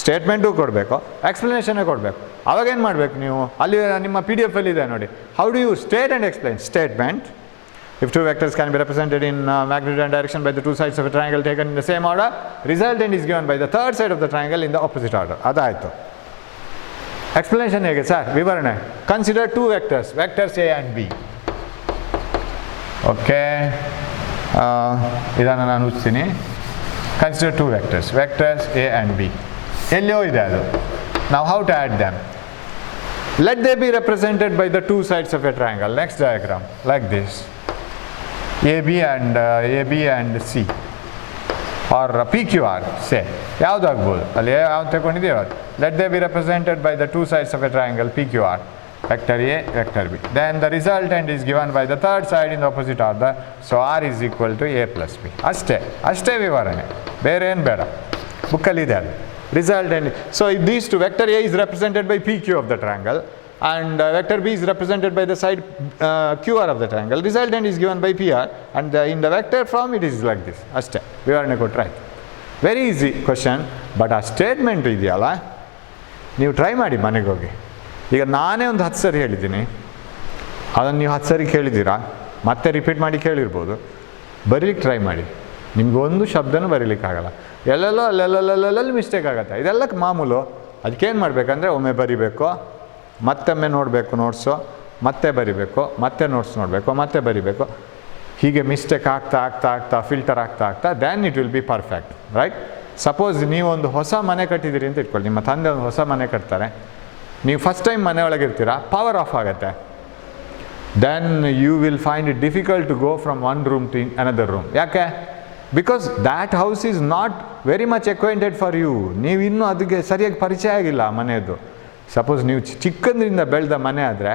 ಸ್ಟೇಟ್ಮೆಂಟು ಕೊಡಬೇಕು, ಎಕ್ಸ್ಪ್ಲನೇಷನ್ನೇ ಕೊಡಬೇಕು. ಅವಾಗೇನು ಮಾಡಬೇಕು ನೀವು, ಅಲ್ಲಿ ನಿಮ್ಮ PDF ಅಲ್ಲಿ ಇದೆ ನೋಡಿ, how do you state and explain. Statement: if two vectors can be represented in magnitude and direction by the two sides of a triangle taken in the same order, resultant is given by the third side of the triangle in the opposite order. ಅದಾಯಿತು. Explanation ಹೇಗೆ sir, ವಿವರಣೆ. Consider two vectors, vectors A and B. Okay, ಇದನ್ನು ನಾನು ಉಚ್ಚಿನಿ. Consider two vectors, vectors A and B. ಎಲ್ಲೋ ಇದೆ ಅದು. ನಾವು how to add them. Let they be represented by the two sides of a triangle. Next diagram, like this. AB and C or PQR say ಯಾವುದಾಗ್ಬೋದು ಅಲ್ಲಿ ಯಾವ್ದು ತಗೊಂಡಿದ್ದೀವಿ let they be represented by the two sides of a triangle PQR vector A vector B, then the resultant is given by the third side in the opposite order, so R is equal to A plus B. ಅಷ್ಟೇ ವಿವರಣೆ, ಬೇರೆ ಏನು ಬೇಡ, ಬುಕ್ಕಲ್ಲಿ ಇದೆ ಅದು resultant. So if these two, vector A is represented by PQ of the triangle and vector B is represented by the side QR of the triangle, resultant is given by PR and in the vector form it is like this. ಅಷ್ಟೇ ವಿವರಣೆ ಕೊಟ್ಟರೆ ಆಯ್ತು. Very easy question, but ಆ ಸ್ಟೇಟ್ಮೆಂಟ್ ಇದೆಯಲ್ಲ ನೀವು ಟ್ರೈ ಮಾಡಿ ಮನೆಗೆ ಹೋಗಿ. ಈಗ ನಾನೇ ಒಂದು 10 ಸರಿ ಹೇಳಿದ್ದೀನಿ, ಅದನ್ನು ನೀವು 10 ಸರಿ ಕೇಳಿದ್ದೀರಾ, ಮತ್ತೆ ರಿಪೀಟ್ ಮಾಡಿ ಕೇಳಿರ್ಬೋದು. ಬರೀಲಿಕ್ಕೆ ಟ್ರೈ ಮಾಡಿ, ನಿಮ್ಗೆ ಒಂದು ಶಬ್ದನೂ ಬರೀಲಿಕ್ಕಾಗಲ್ಲ, ಎಲ್ಲೆಲ್ಲೋ ಅಲ್ಲೆಲ್ಲಲ್ಲಿ ಮಿಸ್ಟೇಕ್ ಆಗುತ್ತೆ. ಇದೆಲ್ಲ ಮಾಮೂಲು. ಅದಕ್ಕೇನು ಮಾಡಬೇಕಂದ್ರೆ ಒಮ್ಮೆ ಬರಿಬೇಕು, ಮತ್ತೊಮ್ಮೆ ನೋಡಬೇಕು ನೋಟ್ಸು, ಮತ್ತೆ ಬರಿಬೇಕು, ಮತ್ತೆ ನೋಟ್ಸ್ ನೋಡಬೇಕು, ಮತ್ತೆ ಬರಿಬೇಕು. ಹೀಗೆ ಮಿಸ್ಟೇಕ್ ಆಗ್ತಾ ಫಿಲ್ಟರ್ ಆಗ್ತಾ then it will be perfect, right? Suppose ನೀವೊಂದು ಹೊಸ ಮನೆ ಕಟ್ಟಿದ್ದೀರಿ ಅಂತ ಇಟ್ಕೊಳ್ಳಿ, ನಿಮ್ಮ ತಂದೆ ಒಂದು ಹೊಸ ಮನೆ ಕಟ್ತಾರೆ, ನೀವು ಫಸ್ಟ್ ಟೈಮ್ ಮನೆ ಒಳಗಿರ್ತೀರ, ಪವರ್ ಆಫ್ ಆಗುತ್ತೆ. Then you will find it difficult to go from one room to another room. ಯಾಕೆ? Because that house is not very much acquainted for you. ನೀವು ಇನ್ನೂ ಅದಕ್ಕೆ ಸರಿಯಾಗಿ ಪರಿಚಯ ಆಗಿಲ್ಲ ಮನೆಯದು. ಸಪೋಸ್ ನೀವು ಚಿಕ್ಕಂದ್ರಿಂದ ಬೆಳೆದ ಮನೆ ಆದರೆ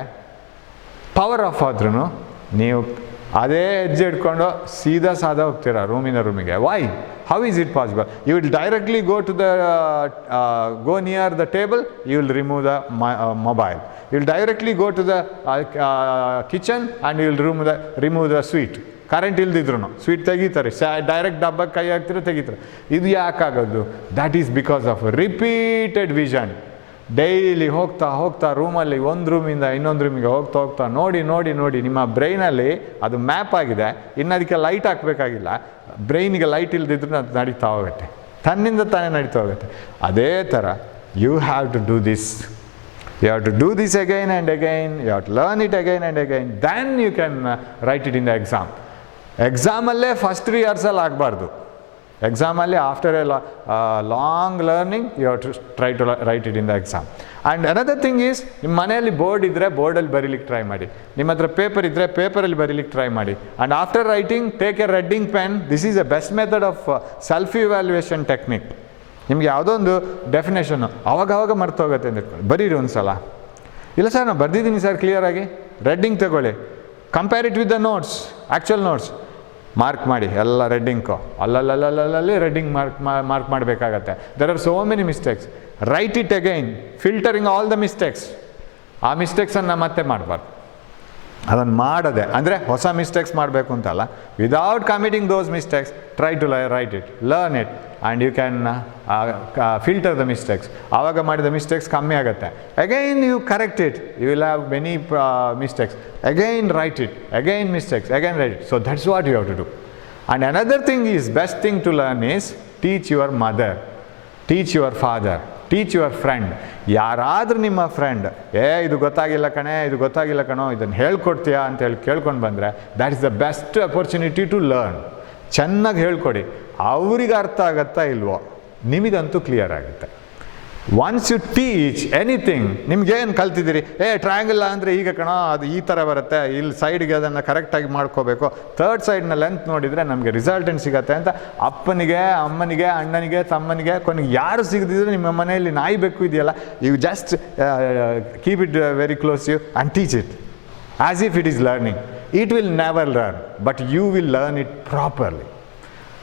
ಪವರ್ ಆಫ್ ಆದ್ರೂ ನೀವು ಅದೇ ಹೆಜ್ಜೆ ಇಟ್ಕೊಂಡು ಸೀದಾ ಹೋಗ್ತೀರಾ ರೂಮಿನ ರೂಮಿಗೆ. Why? How is it possible? You will directly go near the table, you will remove the mobile. You will directly go to the kitchen and you will remove the sweet. Current ಇಲ್ದಿದ್ರು sweet ತೆಗಿತಾರೆ, direct ಡಬ್ಬಕ್ಕೆ ಕೈ ಹಾಕ್ತಾರೆ, ತೆಗಿತಾರೆ. ಇದು ಯಾಕಾಗೋದು? That is because of repeated vision. Daily ಹೋಗ್ತಾ ರೂಮಲ್ಲಿ ಒಂದು ರೂಮಿಂದ ಇನ್ನೊಂದು ರೂಮಿಗೆ ಹೋಗ್ತಾ ನೋಡಿ ನಿಮ್ಮ ಬ್ರೈನಲ್ಲಿ ಅದು ಮ್ಯಾಪ್ ಆಗಿದೆ. ಇನ್ನು ಅದಕ್ಕೆ ಲೈಟ್ ಹಾಕಬೇಕಾಗಿಲ್ಲ. ಬ್ರೈನಿಗೆ ಲೈಟ್ ಇಲ್ದಿದ್ರು ಅದು ನಡೀತಾ ಹೋಗುತ್ತೆ, ತನ್ನಿಂದ ತಾನೇ ನಡೀತಾ ಹೋಗುತ್ತೆ. ಅದೇ ಥರ you have to do this. You have to do this again and again. You have to learn it again and again. Then you can write it in the exam. ಎಕ್ಸಾಮಲ್ಲೇ ಫಸ್ಟ್ ರಿಹರ್ಸಲ್ ಆಗಬಾರ್ದು. ಎಕ್ಸಾಮಲ್ಲಿ after a long learning you have to try to write it in the exam. And another thing is, ನಿಮ್ಮ ಮನೆಯಲ್ಲಿ ಬೋರ್ಡ್ ಇದ್ದರೆ ಬೋರ್ಡಲ್ಲಿ ಬರೀಲಿಕ್ಕೆ try ಮಾಡಿ. ನಿಮ್ಮ ಹತ್ರ ಪೇಪರ್ ಇದ್ದರೆ ಪೇಪರಲ್ಲಿ ಬರೀಲಿಕ್ಕೆ ಟ್ರೈ ಮಾಡಿ. And after writing take a red ink pen. This is a best method of self evaluation technique. ನಿಮ್ಗೆ ಯಾವುದೋ ಒಂದು ಡೆಫಿನೇಷನ್ನು ಆವಾಗ ಮರ್ತೋಗುತ್ತೆ ಅಂತ ಇಟ್ಕೊಳ್ಳಿ, ಬರೀರಿ ಒಂದು ಸಲ. ಇಲ್ಲ ಸರ್ ನಾನು ಬರ್ದಿದ್ದೀನಿ ಸರ್ ಕ್ಲಿಯರಾಗಿ, ರೆಡ್ಡಿಂಗ್ ತಗೊಳ್ಳಿ, compare it with the notes, actual notes, mark ಮಾಡಿ ಎಲ್ಲ ರೆಡ್ಡಿಂಗು. ಅಲ್ಲಲ್ಲಿ ರೆಡ್ಡಿಂಗ್ ಮಾರ್ಕ್ ಮಾಡಬೇಕಾಗತ್ತೆ. There are so many mistakes. Right it again, filtering all the mistakes. ಆ ಮಿಸ್ಟೇಕ್ಸನ್ನು ಮತ್ತೆ ಮಾಡಬಾರ್ದು. ಅದನ್ನು ಮಾಡದೆ ಅಂದರೆ ಹೊಸ ಮಿಸ್ಟೇಕ್ಸ್ ಮಾಡಬೇಕು ಅಂತಲ್ಲ, without committing those mistakes try to write it, learn it and you can filter the mistakes. ಆವಾಗ ಮಾಡಿದ ಮಿಸ್ಟೇಕ್ಸ್ ಕಮ್ಮಿ ಆಗುತ್ತೆ. Again you correct it, you will have many mistakes. Again write it, again mistakes, again write it. So that's what you have to do. And another thing is, best thing to learn is teach your mother, teach your father, teach your friend. ಯಾರಾದರೂ ನಿಮ್ಮ ಫ್ರೆಂಡ್ ಇದು ಗೊತ್ತಾಗಿಲ್ಲ ಕಣೋ ಇದನ್ನು ಹೇಳ್ಕೊಡ್ತೀಯಾ ಅಂತೇಳಿ ಕೇಳ್ಕೊಂಡು ಬಂದರೆ, that is the best opportunity to learn. ಚೆನ್ನಾಗಿ ಹೇಳ್ಕೊಡಿ. ಅವ್ರಿಗೆ ಅರ್ಥ ಆಗತ್ತಾ ಇಲ್ವೋ, ನಿಮಗಂತೂ ಕ್ಲಿಯರ್ ಆಗುತ್ತೆ. ಒನ್ಸ್ ಯು ಟೀಚ್ ಎನಿಥಿಂಗ್, ನಿಮ್ಗೇನು ಕಲ್ತಿದ್ದೀರಿ, ಟ್ರಯಾಂಗಲ್ ಅಂದರೆ ಈಗ ಕಣೋ ಅದು ಈ ಥರ ಬರುತ್ತೆ, ಇಲ್ಲಿ ಸೈಡ್ಗೆ ಅದನ್ನು ಕರೆಕ್ಟಾಗಿ ಮಾಡ್ಕೋಬೇಕು, ಥರ್ಡ್ ಸೈಡ್ನ ಲೆಂತ್ ನೋಡಿದರೆ ನಮಗೆ ರಿಸಲ್ಟೆಂಟ್ ಸಿಗುತ್ತೆ ಅಂತ ಅಪ್ಪನಿಗೆ, ಅಮ್ಮನಿಗೆ, ಅಣ್ಣನಿಗೆ, ತಮ್ಮನಿಗೆ, ಕೊನೆಗೆ ಯಾರು ಸಿಗದಿದ್ರೆ ನಿಮ್ಮ ಮನೆಯಲ್ಲಿ ನಾಯಿ ಬೇಕು ಇದೆಯಲ್ಲ, you just keep it very close you and teach it as if it is learning. It will never learn, but you will learn it properly.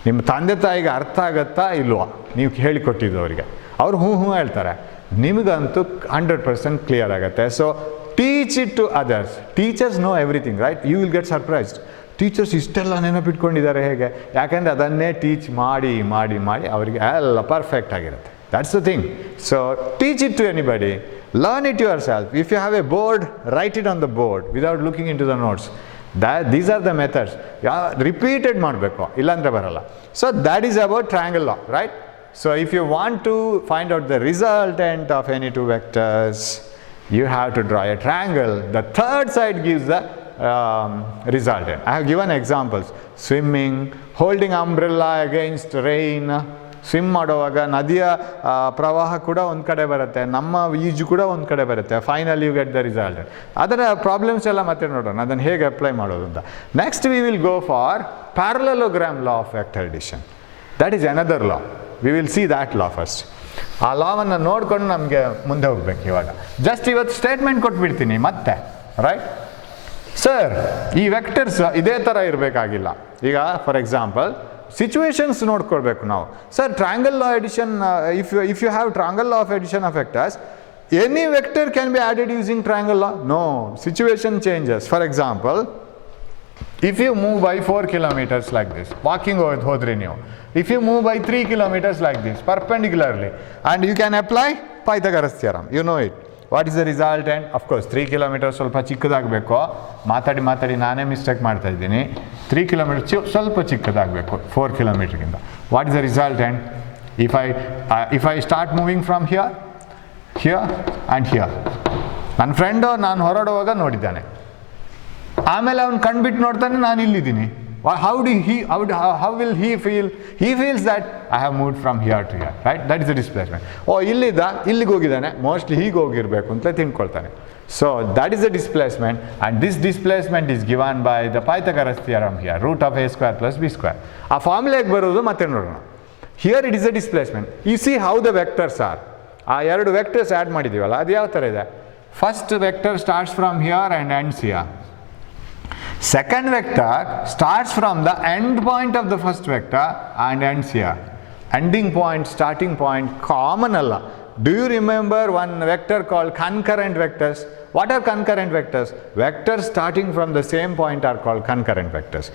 ನಿಮ್ಮ ತಂದೆ ತಾಯಿಗೆ ಅರ್ಥ ಆಗತ್ತಾ ಇಲ್ವಾ ನೀವು ಹೇಳಿಕೊಟ್ಟಿದ್ದು ಅವರಿಗೆ? ಅವ್ರು ಹ್ಞೂ ಹೇಳ್ತಾರೆ, ನಿಮಗಂತೂ 100% ಕ್ಲಿಯರ್ ಆಗುತ್ತೆ. So teach it to others. Teachers know everything, right? You will get surprised. Teachers ಇಷ್ಟೆಲ್ಲ ನೆನಪಿಟ್ಕೊಂಡಿದ್ದಾರೆ ಹೇಗೆ? ಯಾಕೆಂದರೆ ಅದನ್ನೇ ಟೀಚ್ ಮಾಡಿ ಅವರಿಗೆ ಎಲ್ಲ ಪರ್ಫೆಕ್ಟ್ ಆಗಿರುತ್ತೆ. That's the thing. So teach it to anybody, learn it yourself. If you have a board, write it on the board without looking in to the notes. These are the methods. Repeated ಮಾಡಬೇಕು, ಇಲ್ಲಾಂದರೆ ಬರಲ್ಲ. So that is about triangle law, right? So if you want to find out the resultant of any two vectors, you have to draw a triangle. The third side gives the resultant. I have given examples: swimming, holding umbrella against rain, swim ಮಾಡುವಾಗ ನದಿಯ ಪ್ರವಾಹ ಕೂಡ ಒಂದು ಕಡೆ ಬರುತ್ತೆ, ನಮ್ಮ ಈಜು ಕೂಡ ಒಂದು ಕಡೆ ಬರುತ್ತೆ. Final you get the result. ಅದರ ಪ್ರಾಬ್ಲಮ್ಸ್ ಎಲ್ಲ ಮತ್ತೆ ನೋಡೋಣ, ಅದನ್ನು ಹೇಗೆ ಅಪ್ಲೈ ಮಾಡೋದು ಅಂತ. Next we will go for parallelogram law of vector addition. That is another law. We will see that law first. ಆ ಲಾವನ್ನು ನೋಡಿಕೊಂಡು ನಮಗೆ ಮುಂದೆ ಹೋಗ್ಬೇಕು. ಇವಾಗ ಜಸ್ಟ್ ಇವತ್ತು ಸ್ಟೇಟ್ಮೆಂಟ್ ಕೊಟ್ಬಿಡ್ತೀನಿ ಮತ್ತೆ, ರೈಟ್? ಸರ್, ಈ ವೆಕ್ಟರ್ಸ್ ಇದೇ ಥರ ಇರಬೇಕಾಗಿಲ್ಲ. ಈಗ ಫಾರ್ ಎಕ್ಸಾಂಪಲ್ ಸಿಚುವೇಶನ್ಸ್ ನೋಡ್ಕೊಳ್ಬೇಕು ನಾವು. Sir, triangle law addition, if you have triangle law of addition of vectors, any vector can be added using triangle law? No, situation changes. For example, if you move by 4 kilometers like this, walking hodri ನೀವು, if you move by 3 kilometers like this perpendicularly, and you can apply Pythagoras theorem, you know it. What is the resultant? Of course 3 kilometers ಸ್ವಲ್ಪ ಚಿಕ್ಕದಾಗಬೇಕು. ಮಾತಾಡಿ ನಾನೇ ಮಿಸ್ಟೇಕ್ ಮಾಡ್ತಾ ಇದ್ದೀನಿ. 3 kilometers ಸ್ವಲ್ಪ ಚಿಕ್ಕದಾಗಬೇಕು 4 kilometerಗಿಂತ. What is the resultant? If I start moving from here and here, ನನ್ನ ಫ್ರೆಂಡು ನಾನು ಹೊರಡುವಾಗ ನೋಡಿದ್ದಾನೆ, ಆಮೇಲೆ ಅವ್ನು ಕಣ್ಬಿಟ್ಟು ನೋಡ್ತಾನೆ, ನಾನು ಇಲ್ಲಿದ್ದೀನಿ. How will he feel? He feels that I have moved from here to here, right? That is the displacement. ಇಲ್ಲಿಗೆ ಹೋಗಿದ್ದಾನೆ, ಮೋಸ್ಟ್ಲಿ ಹೀಗೆ ಹೋಗಿರಬೇಕು ಅಂತ ತಿಳ್ಕೊಳ್ತಾನೆ. So that is the displacement, and this displacement is given by the Pythagoras theorem here, root of a square plus b square. ಆ ಫಾರ್ಮುಲಾಗೆ ಬರೋದು ಮತ್ತೆ ನೋಡೋಣ. Here it is the displacement. You see how the vectors are. ಆ ಎರಡು vectors add ಮಾಡಿದ್ದೀವಲ್ಲ, ಅದು ಯಾವ ಥರ ಇದೆ? First vector starts from here and ends here. Second vector starts from the end point of the first vector and ends here. Ending point, starting point, common alla. Do you remember one vector called concurrent vectors? What are concurrent vectors? Vectors starting from the same point are called concurrent vectors.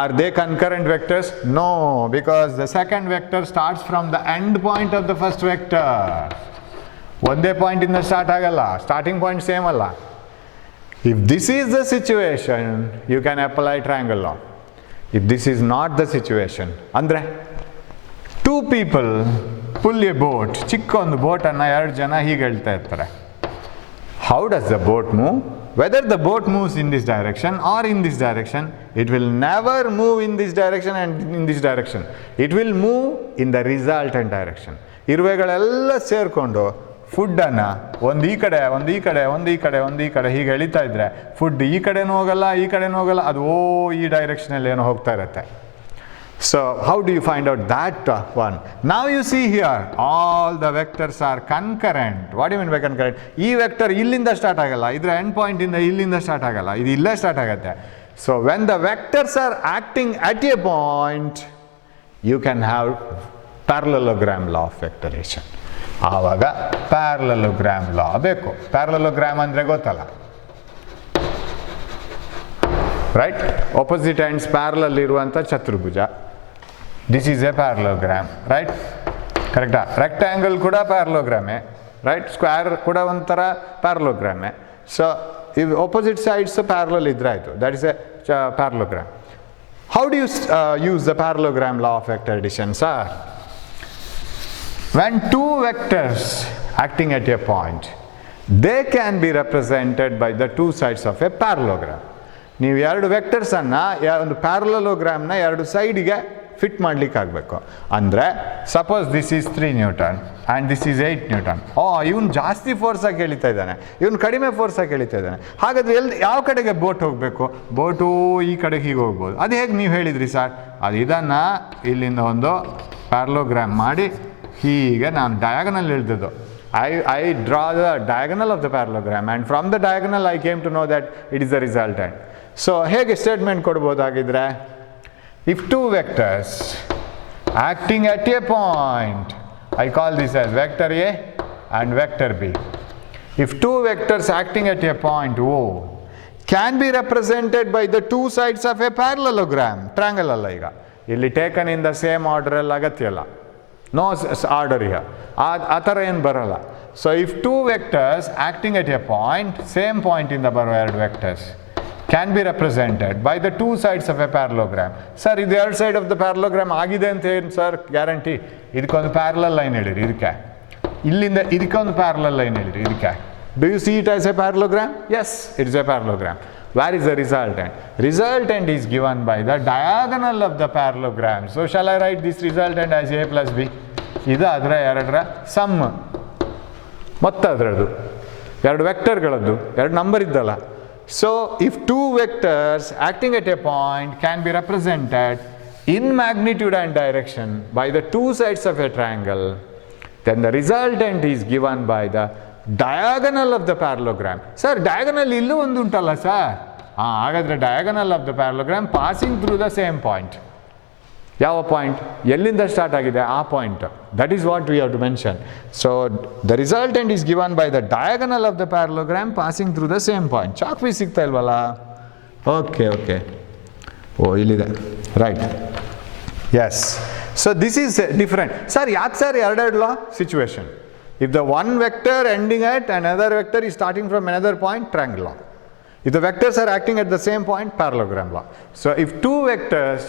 Are they concurrent vectors? No, because the second vector starts from the end point of the first vector. ಒಂದೇ ಪಾಯಿಂಟ್ ಇಂದ ಸ್ಟಾರ್ಟ್ ಆಗಲ್ಲ, starting point same ಅಲ್ಲ. If this is the situation, you can apply triangle law. If this is not the situation, andre 2 people pull a boat, ಚಿಕ್ಕ ಒಂದು ಬೋಟ್ ಅನ್ನ 2 ಜನ ಹೀಗೆ ಹೇಳ್ತಾ ಇರ್ತಾರೆ. How does the boat move? Whether the boat moves in this direction or in this direction, it will never move in this direction and in this direction. It will move in the resultant direction. ಇರುವೆಗಳೆಲ್ಲ ಸೇರ್ಕೊಂಡು ಫುಡ್ಡನ್ನು ಒಂದು ಈ ಕಡೆ ಹೀಗೆ ಎಳಿತಾ ಇದ್ರೆ ಫುಡ್ ಈ ಕಡೆನೂ ಹೋಗಲ್ಲ, ಈ ಕಡೆನೂ ಹೋಗಲ್ಲ, ಅದು ಈ ಡೈರೆಕ್ಷನಲ್ಲಿ ಏನೋ ಹೋಗ್ತಾ ಇರುತ್ತೆ. So how do you find out that one? Now you see here all the vectors are concurrent. What you mean by concurrent? ಈ ವೆಕ್ಟರ್ ಇಲ್ಲಿಂದ ಸ್ಟಾರ್ಟ್ ಆಗಲ್ಲ, ಇದರ ಎಂಡ್ ಪಾಯಿಂಟಿಂದ ಇಲ್ಲಿಂದ ಸ್ಟಾರ್ಟ್ ಆಗಲ್ಲ, ಇದು ಇಲ್ಲೇ ಸ್ಟಾರ್ಟ್ ಆಗುತ್ತೆ. So when the vectors are acting at a point, you can have parallelogram law of vector addition. ಆವಾಗ ಪ್ಯಾರಲಲೋಗ್ರಾಮ್ ಲಾ ಬೇಕು. ಪ್ಯಾರಲಲೋಗ್ರಾಮ್ ಅಂದರೆ ಗೊತ್ತಲ್ಲ, ರೈಟ್? ಆಪೋಸಿಟ್ ಎಂಡ್ಸ್ ಪ್ಯಾರಲಲ್ ಇರುವಂಥ ಚತುರ್ಭುಜ. This is a parallelogram, right? ಕರೆಕ್ಟಾ? ರೆಕ್ಟ್ಯಾಂಗಲ್ ಕೂಡ ಪ್ಯಾರಲೋಗ್ರಾಮೇ, ರೈಟ್? ಸ್ಕ್ವೇರ್ ಕೂಡ ಒಂಥರ ಪ್ಯಾರಲೋಗ್ರಾಮೇ. ಸೊ ಇವ್ ಆಪೋಸಿಟ್ ಸೈಡ್ಸ್ ಪ್ಯಾರಲಲ್ ಇದ್ರೆ ಆಯಿತು, that is a parallelogram. How do you use the parallelogram law of vector addition, sir? When 2 vectors acting at a point, they can be represented by the 2 sides of a parallelogram. ನೀವು 2 ವೆಕ್ಟರ್ಸನ್ನು ಒಂದು ಪ್ಯಾರಲಲೋಗ್ರಾಮ್ನ 2 ಸೈಡಿಗೆ ಫಿಟ್ ಮಾಡ್ಲಿಕ್ಕೆ ಆಗಬೇಕು. ಅಂದರೆ suppose this is 3 Newton and this is 8 ನ್ಯೂಟನ್. ಇವನು ಜಾಸ್ತಿ ಫೋರ್ಸಾಗಿ ಎಳಿತಾ ಇದ್ದಾನೆ, ಇವನು ಕಡಿಮೆ ಫೋರ್ಸಾಗಿ ಎಳಿತಾ ಇದ್ದಾನೆ. ಹಾಗಾದರೆ ಯಾವ ಕಡೆಗೆ ಬೋಟ್ ಹೋಗಬೇಕು? ಬೋಟು ಈ ಕಡೆಗೆ ಹೀಗೆ ಹೋಗ್ಬೋದು. ಅದು ಹೇಗೆ ನೀವು ಹೇಳಿದ್ರಿ ಸರ್? ಅದು ಇದನ್ನು ಇಲ್ಲಿಂದ ಒಂದು ಪ್ಯಾರಲೋಗ್ರಾಮ್ ಮಾಡಿ ಹೀಗೆ ನಾನು ಡಯಾಗನಲ್ ಎಳ್ದಿದ್ದು. I draw the diagonal of the parallelogram, and from the diagonal I came to know that it is the resultant. So ಹೇಗೆ ಸ್ಟೇಟ್ಮೆಂಟ್ ಕೊಡ್ಬೋದಾಗಿದ್ರೆ, if 2 vectors acting at a point, I call this as vector A and vector B. If 2 vectors acting at a point O can be represented by the 2 sides of a parallelogram, triangle ಅಲ್ಲ, ಈಗ ಇಲ್ಲಿ taken in the same order ಅಲ್ಲಿ ಅಗತ್ಯ ಇಲ್ಲ, no order here, ಆ ಥರ ಏನು ಬರೋಲ್ಲ. So if 2 vectors acting at a point, same ಪಾಯಿಂಟಿಂದ ಬರೋ 2 vectors can be represented by the 2 sides of a parallelogram. Sir ಇದು 2 ಸೈಡ್ ಆಫ್ ದ ಪ್ಯಾರಲೋಗ್ರಾಮ್ ಆಗಿದೆ ಅಂತ ಏನು ಸರ್ ಗ್ಯಾರಂಟಿ? ಇದಕ್ಕೊಂದು ಪ್ಯಾರಲಲ್ ಲೈನ್ ಹೇಳಿರಿ, ಇದಕ್ಕೆ ಇಲ್ಲಿಂದ ಇದಕ್ಕೊಂದು ಪ್ಯಾರಲಲ್ ಲೈನ್ ಹೇಳಿರಿ, ಇದಕ್ಕೆ. Do you see it as a parallelogram? Yes, it is a parallelogram. Where is the resultant? Resultant is given by the diagonal of the parallelogram. So shall I write this resultant as a plus b? ಇದು ಅದರ ಎರಡರ ಸಮ್, ಮೊತ್ತ ಅದರದ್ದು, ಎರಡು ವೆಕ್ಟರ್ಗಳದ್ದು, ಎರಡು number ಇದ್ದಲ್ಲ. So if two vectors acting at a point can be represented in magnitude and direction by the two sides of a triangle, then the resultant is given by the diagonal of the parallelogram. Sir, diagonal illu ondu untalla sir? Hagadre diagonal of the parallelogram passing through the same point. ಯಾವ point, ಎಲ್ಲಿಂದ start ಆಗಿದೆ ಆ point, that is what we have to mention. So the resultant is given by the diagonal of the parallelogram passing through the same point. Chalk piece ಸಿಗ್ತಾ ಇಲ್ವಲ್ಲ? Okay okay, ಓ ಇಲ್ಲಿದೆ, right. Yes, so this is different. Sir ಯಾಕೆ sir ಎರಡೆರಡು law situation? If the one vector ending at another vector is starting from another point, triangle law. If the vectors are acting at the same point, parallelogram law. So if two vectors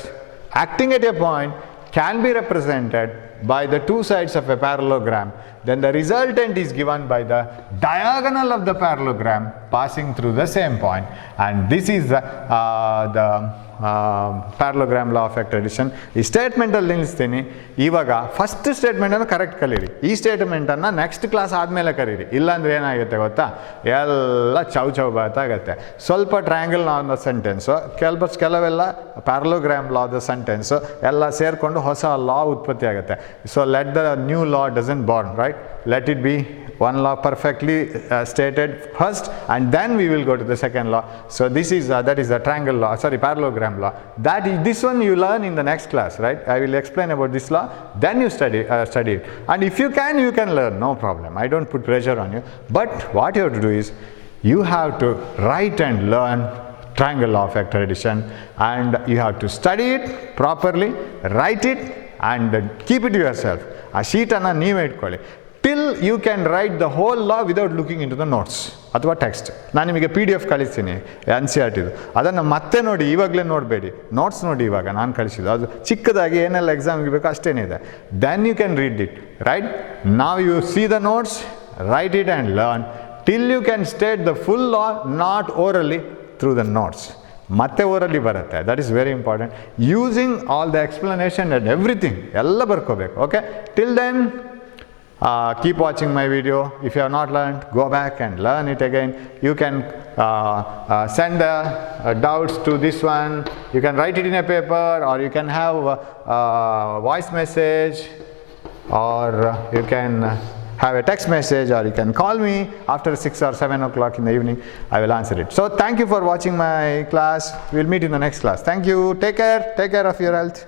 acting at a point can be represented by the two sides of a parallelogram, then the resultant is given by the diagonal of the parallelogram passing through the same point, and this is the parallelogram law of vector addition. ಈ ಸ್ಟೇಟ್ಮೆಂಟಲ್ಲಿ ನಿಲ್ಲಿಸ್ತೀನಿ. ಇವಾಗ ಫಸ್ಟ್ ಸ್ಟೇಟ್ಮೆಂಟನ್ನು ಕರೆಕ್ಟ್ ಕಲೀರಿ, ಈ ಸ್ಟೇಟ್ಮೆಂಟನ್ನು next class ಆದಮೇಲೆ ಕರೀರಿ. ಇಲ್ಲಾಂದ್ರೆ ಏನಾಗುತ್ತೆ ಗೊತ್ತಾ, ಎಲ್ಲ ಚೌ ಬಾತಾಗತ್ತೆ. ಸ್ವಲ್ಪ triangle law of the sentence, ಕೆಲವೆಲ್ಲ parallelogram law of the sentence ಎಲ್ಲ ಸೇರಿಕೊಂಡು ಹೊಸ ಲಾ ಉತ್ಪತ್ತಿ ಆಗುತ್ತೆ. So let the new law doesn't born, right? Let it be one law perfectly stated first, and then we will go to the second law. So this is that is the triangle law, sorry, parallelogram law. That is, this one you learn in the next class, right? I will explain about this law, then you study it. And if you can learn, no problem. I don't put pressure on you. But what you have to do is, you have to write and learn triangle law of vector addition, and you have to study it properly, write it, and keep it to yourself. ಆ ಶೀಟನ್ನು ನೀವೇ ಇಟ್ಕೊಳ್ಳಿ. Till you can write the whole law without looking in to the notes ಅಥವಾ text. ನಾನು ನಿಮಗೆ PDF ಕಳಿಸ್ತೀನಿ NCERT, ಅದನ್ನು ಮತ್ತೆ ನೋಡಿ, ಇವಾಗಲೇ ನೋಡಬೇಡಿ, ನೋಟ್ಸ್ ನೋಡಿ. ಇವಾಗ ನಾನು ಕಳಿಸಿದ್ದು ಅದು ಚಿಕ್ಕದಾಗಿ ಏನೆಲ್ಲ ಎಕ್ಸಾಮ್ಗೆ ಬೇಕು ಅಷ್ಟೇನಿದೆ. Then you can read it, right? Now you see the notes, write it and learn till you can state the full law, not orally through the notes. ಮತ್ತೆ ಓರಲ್ಲಿ ಬರುತ್ತೆ, that is very important. Using all the explanation and everything ಎಲ್ಲ ಬರ್ಕೋಬೇಕು. Okay, till then keep watching my video. If you have not learned, go back and learn it again. You can send doubts to this one. You can write it in a paper, or you can have a voice message, or you can have a text message, or you can call me after 6 or 7 o'clock in the evening. I will answer it. So thank you for watching my class. We will meet in the next class. Thank you. Take care of your health.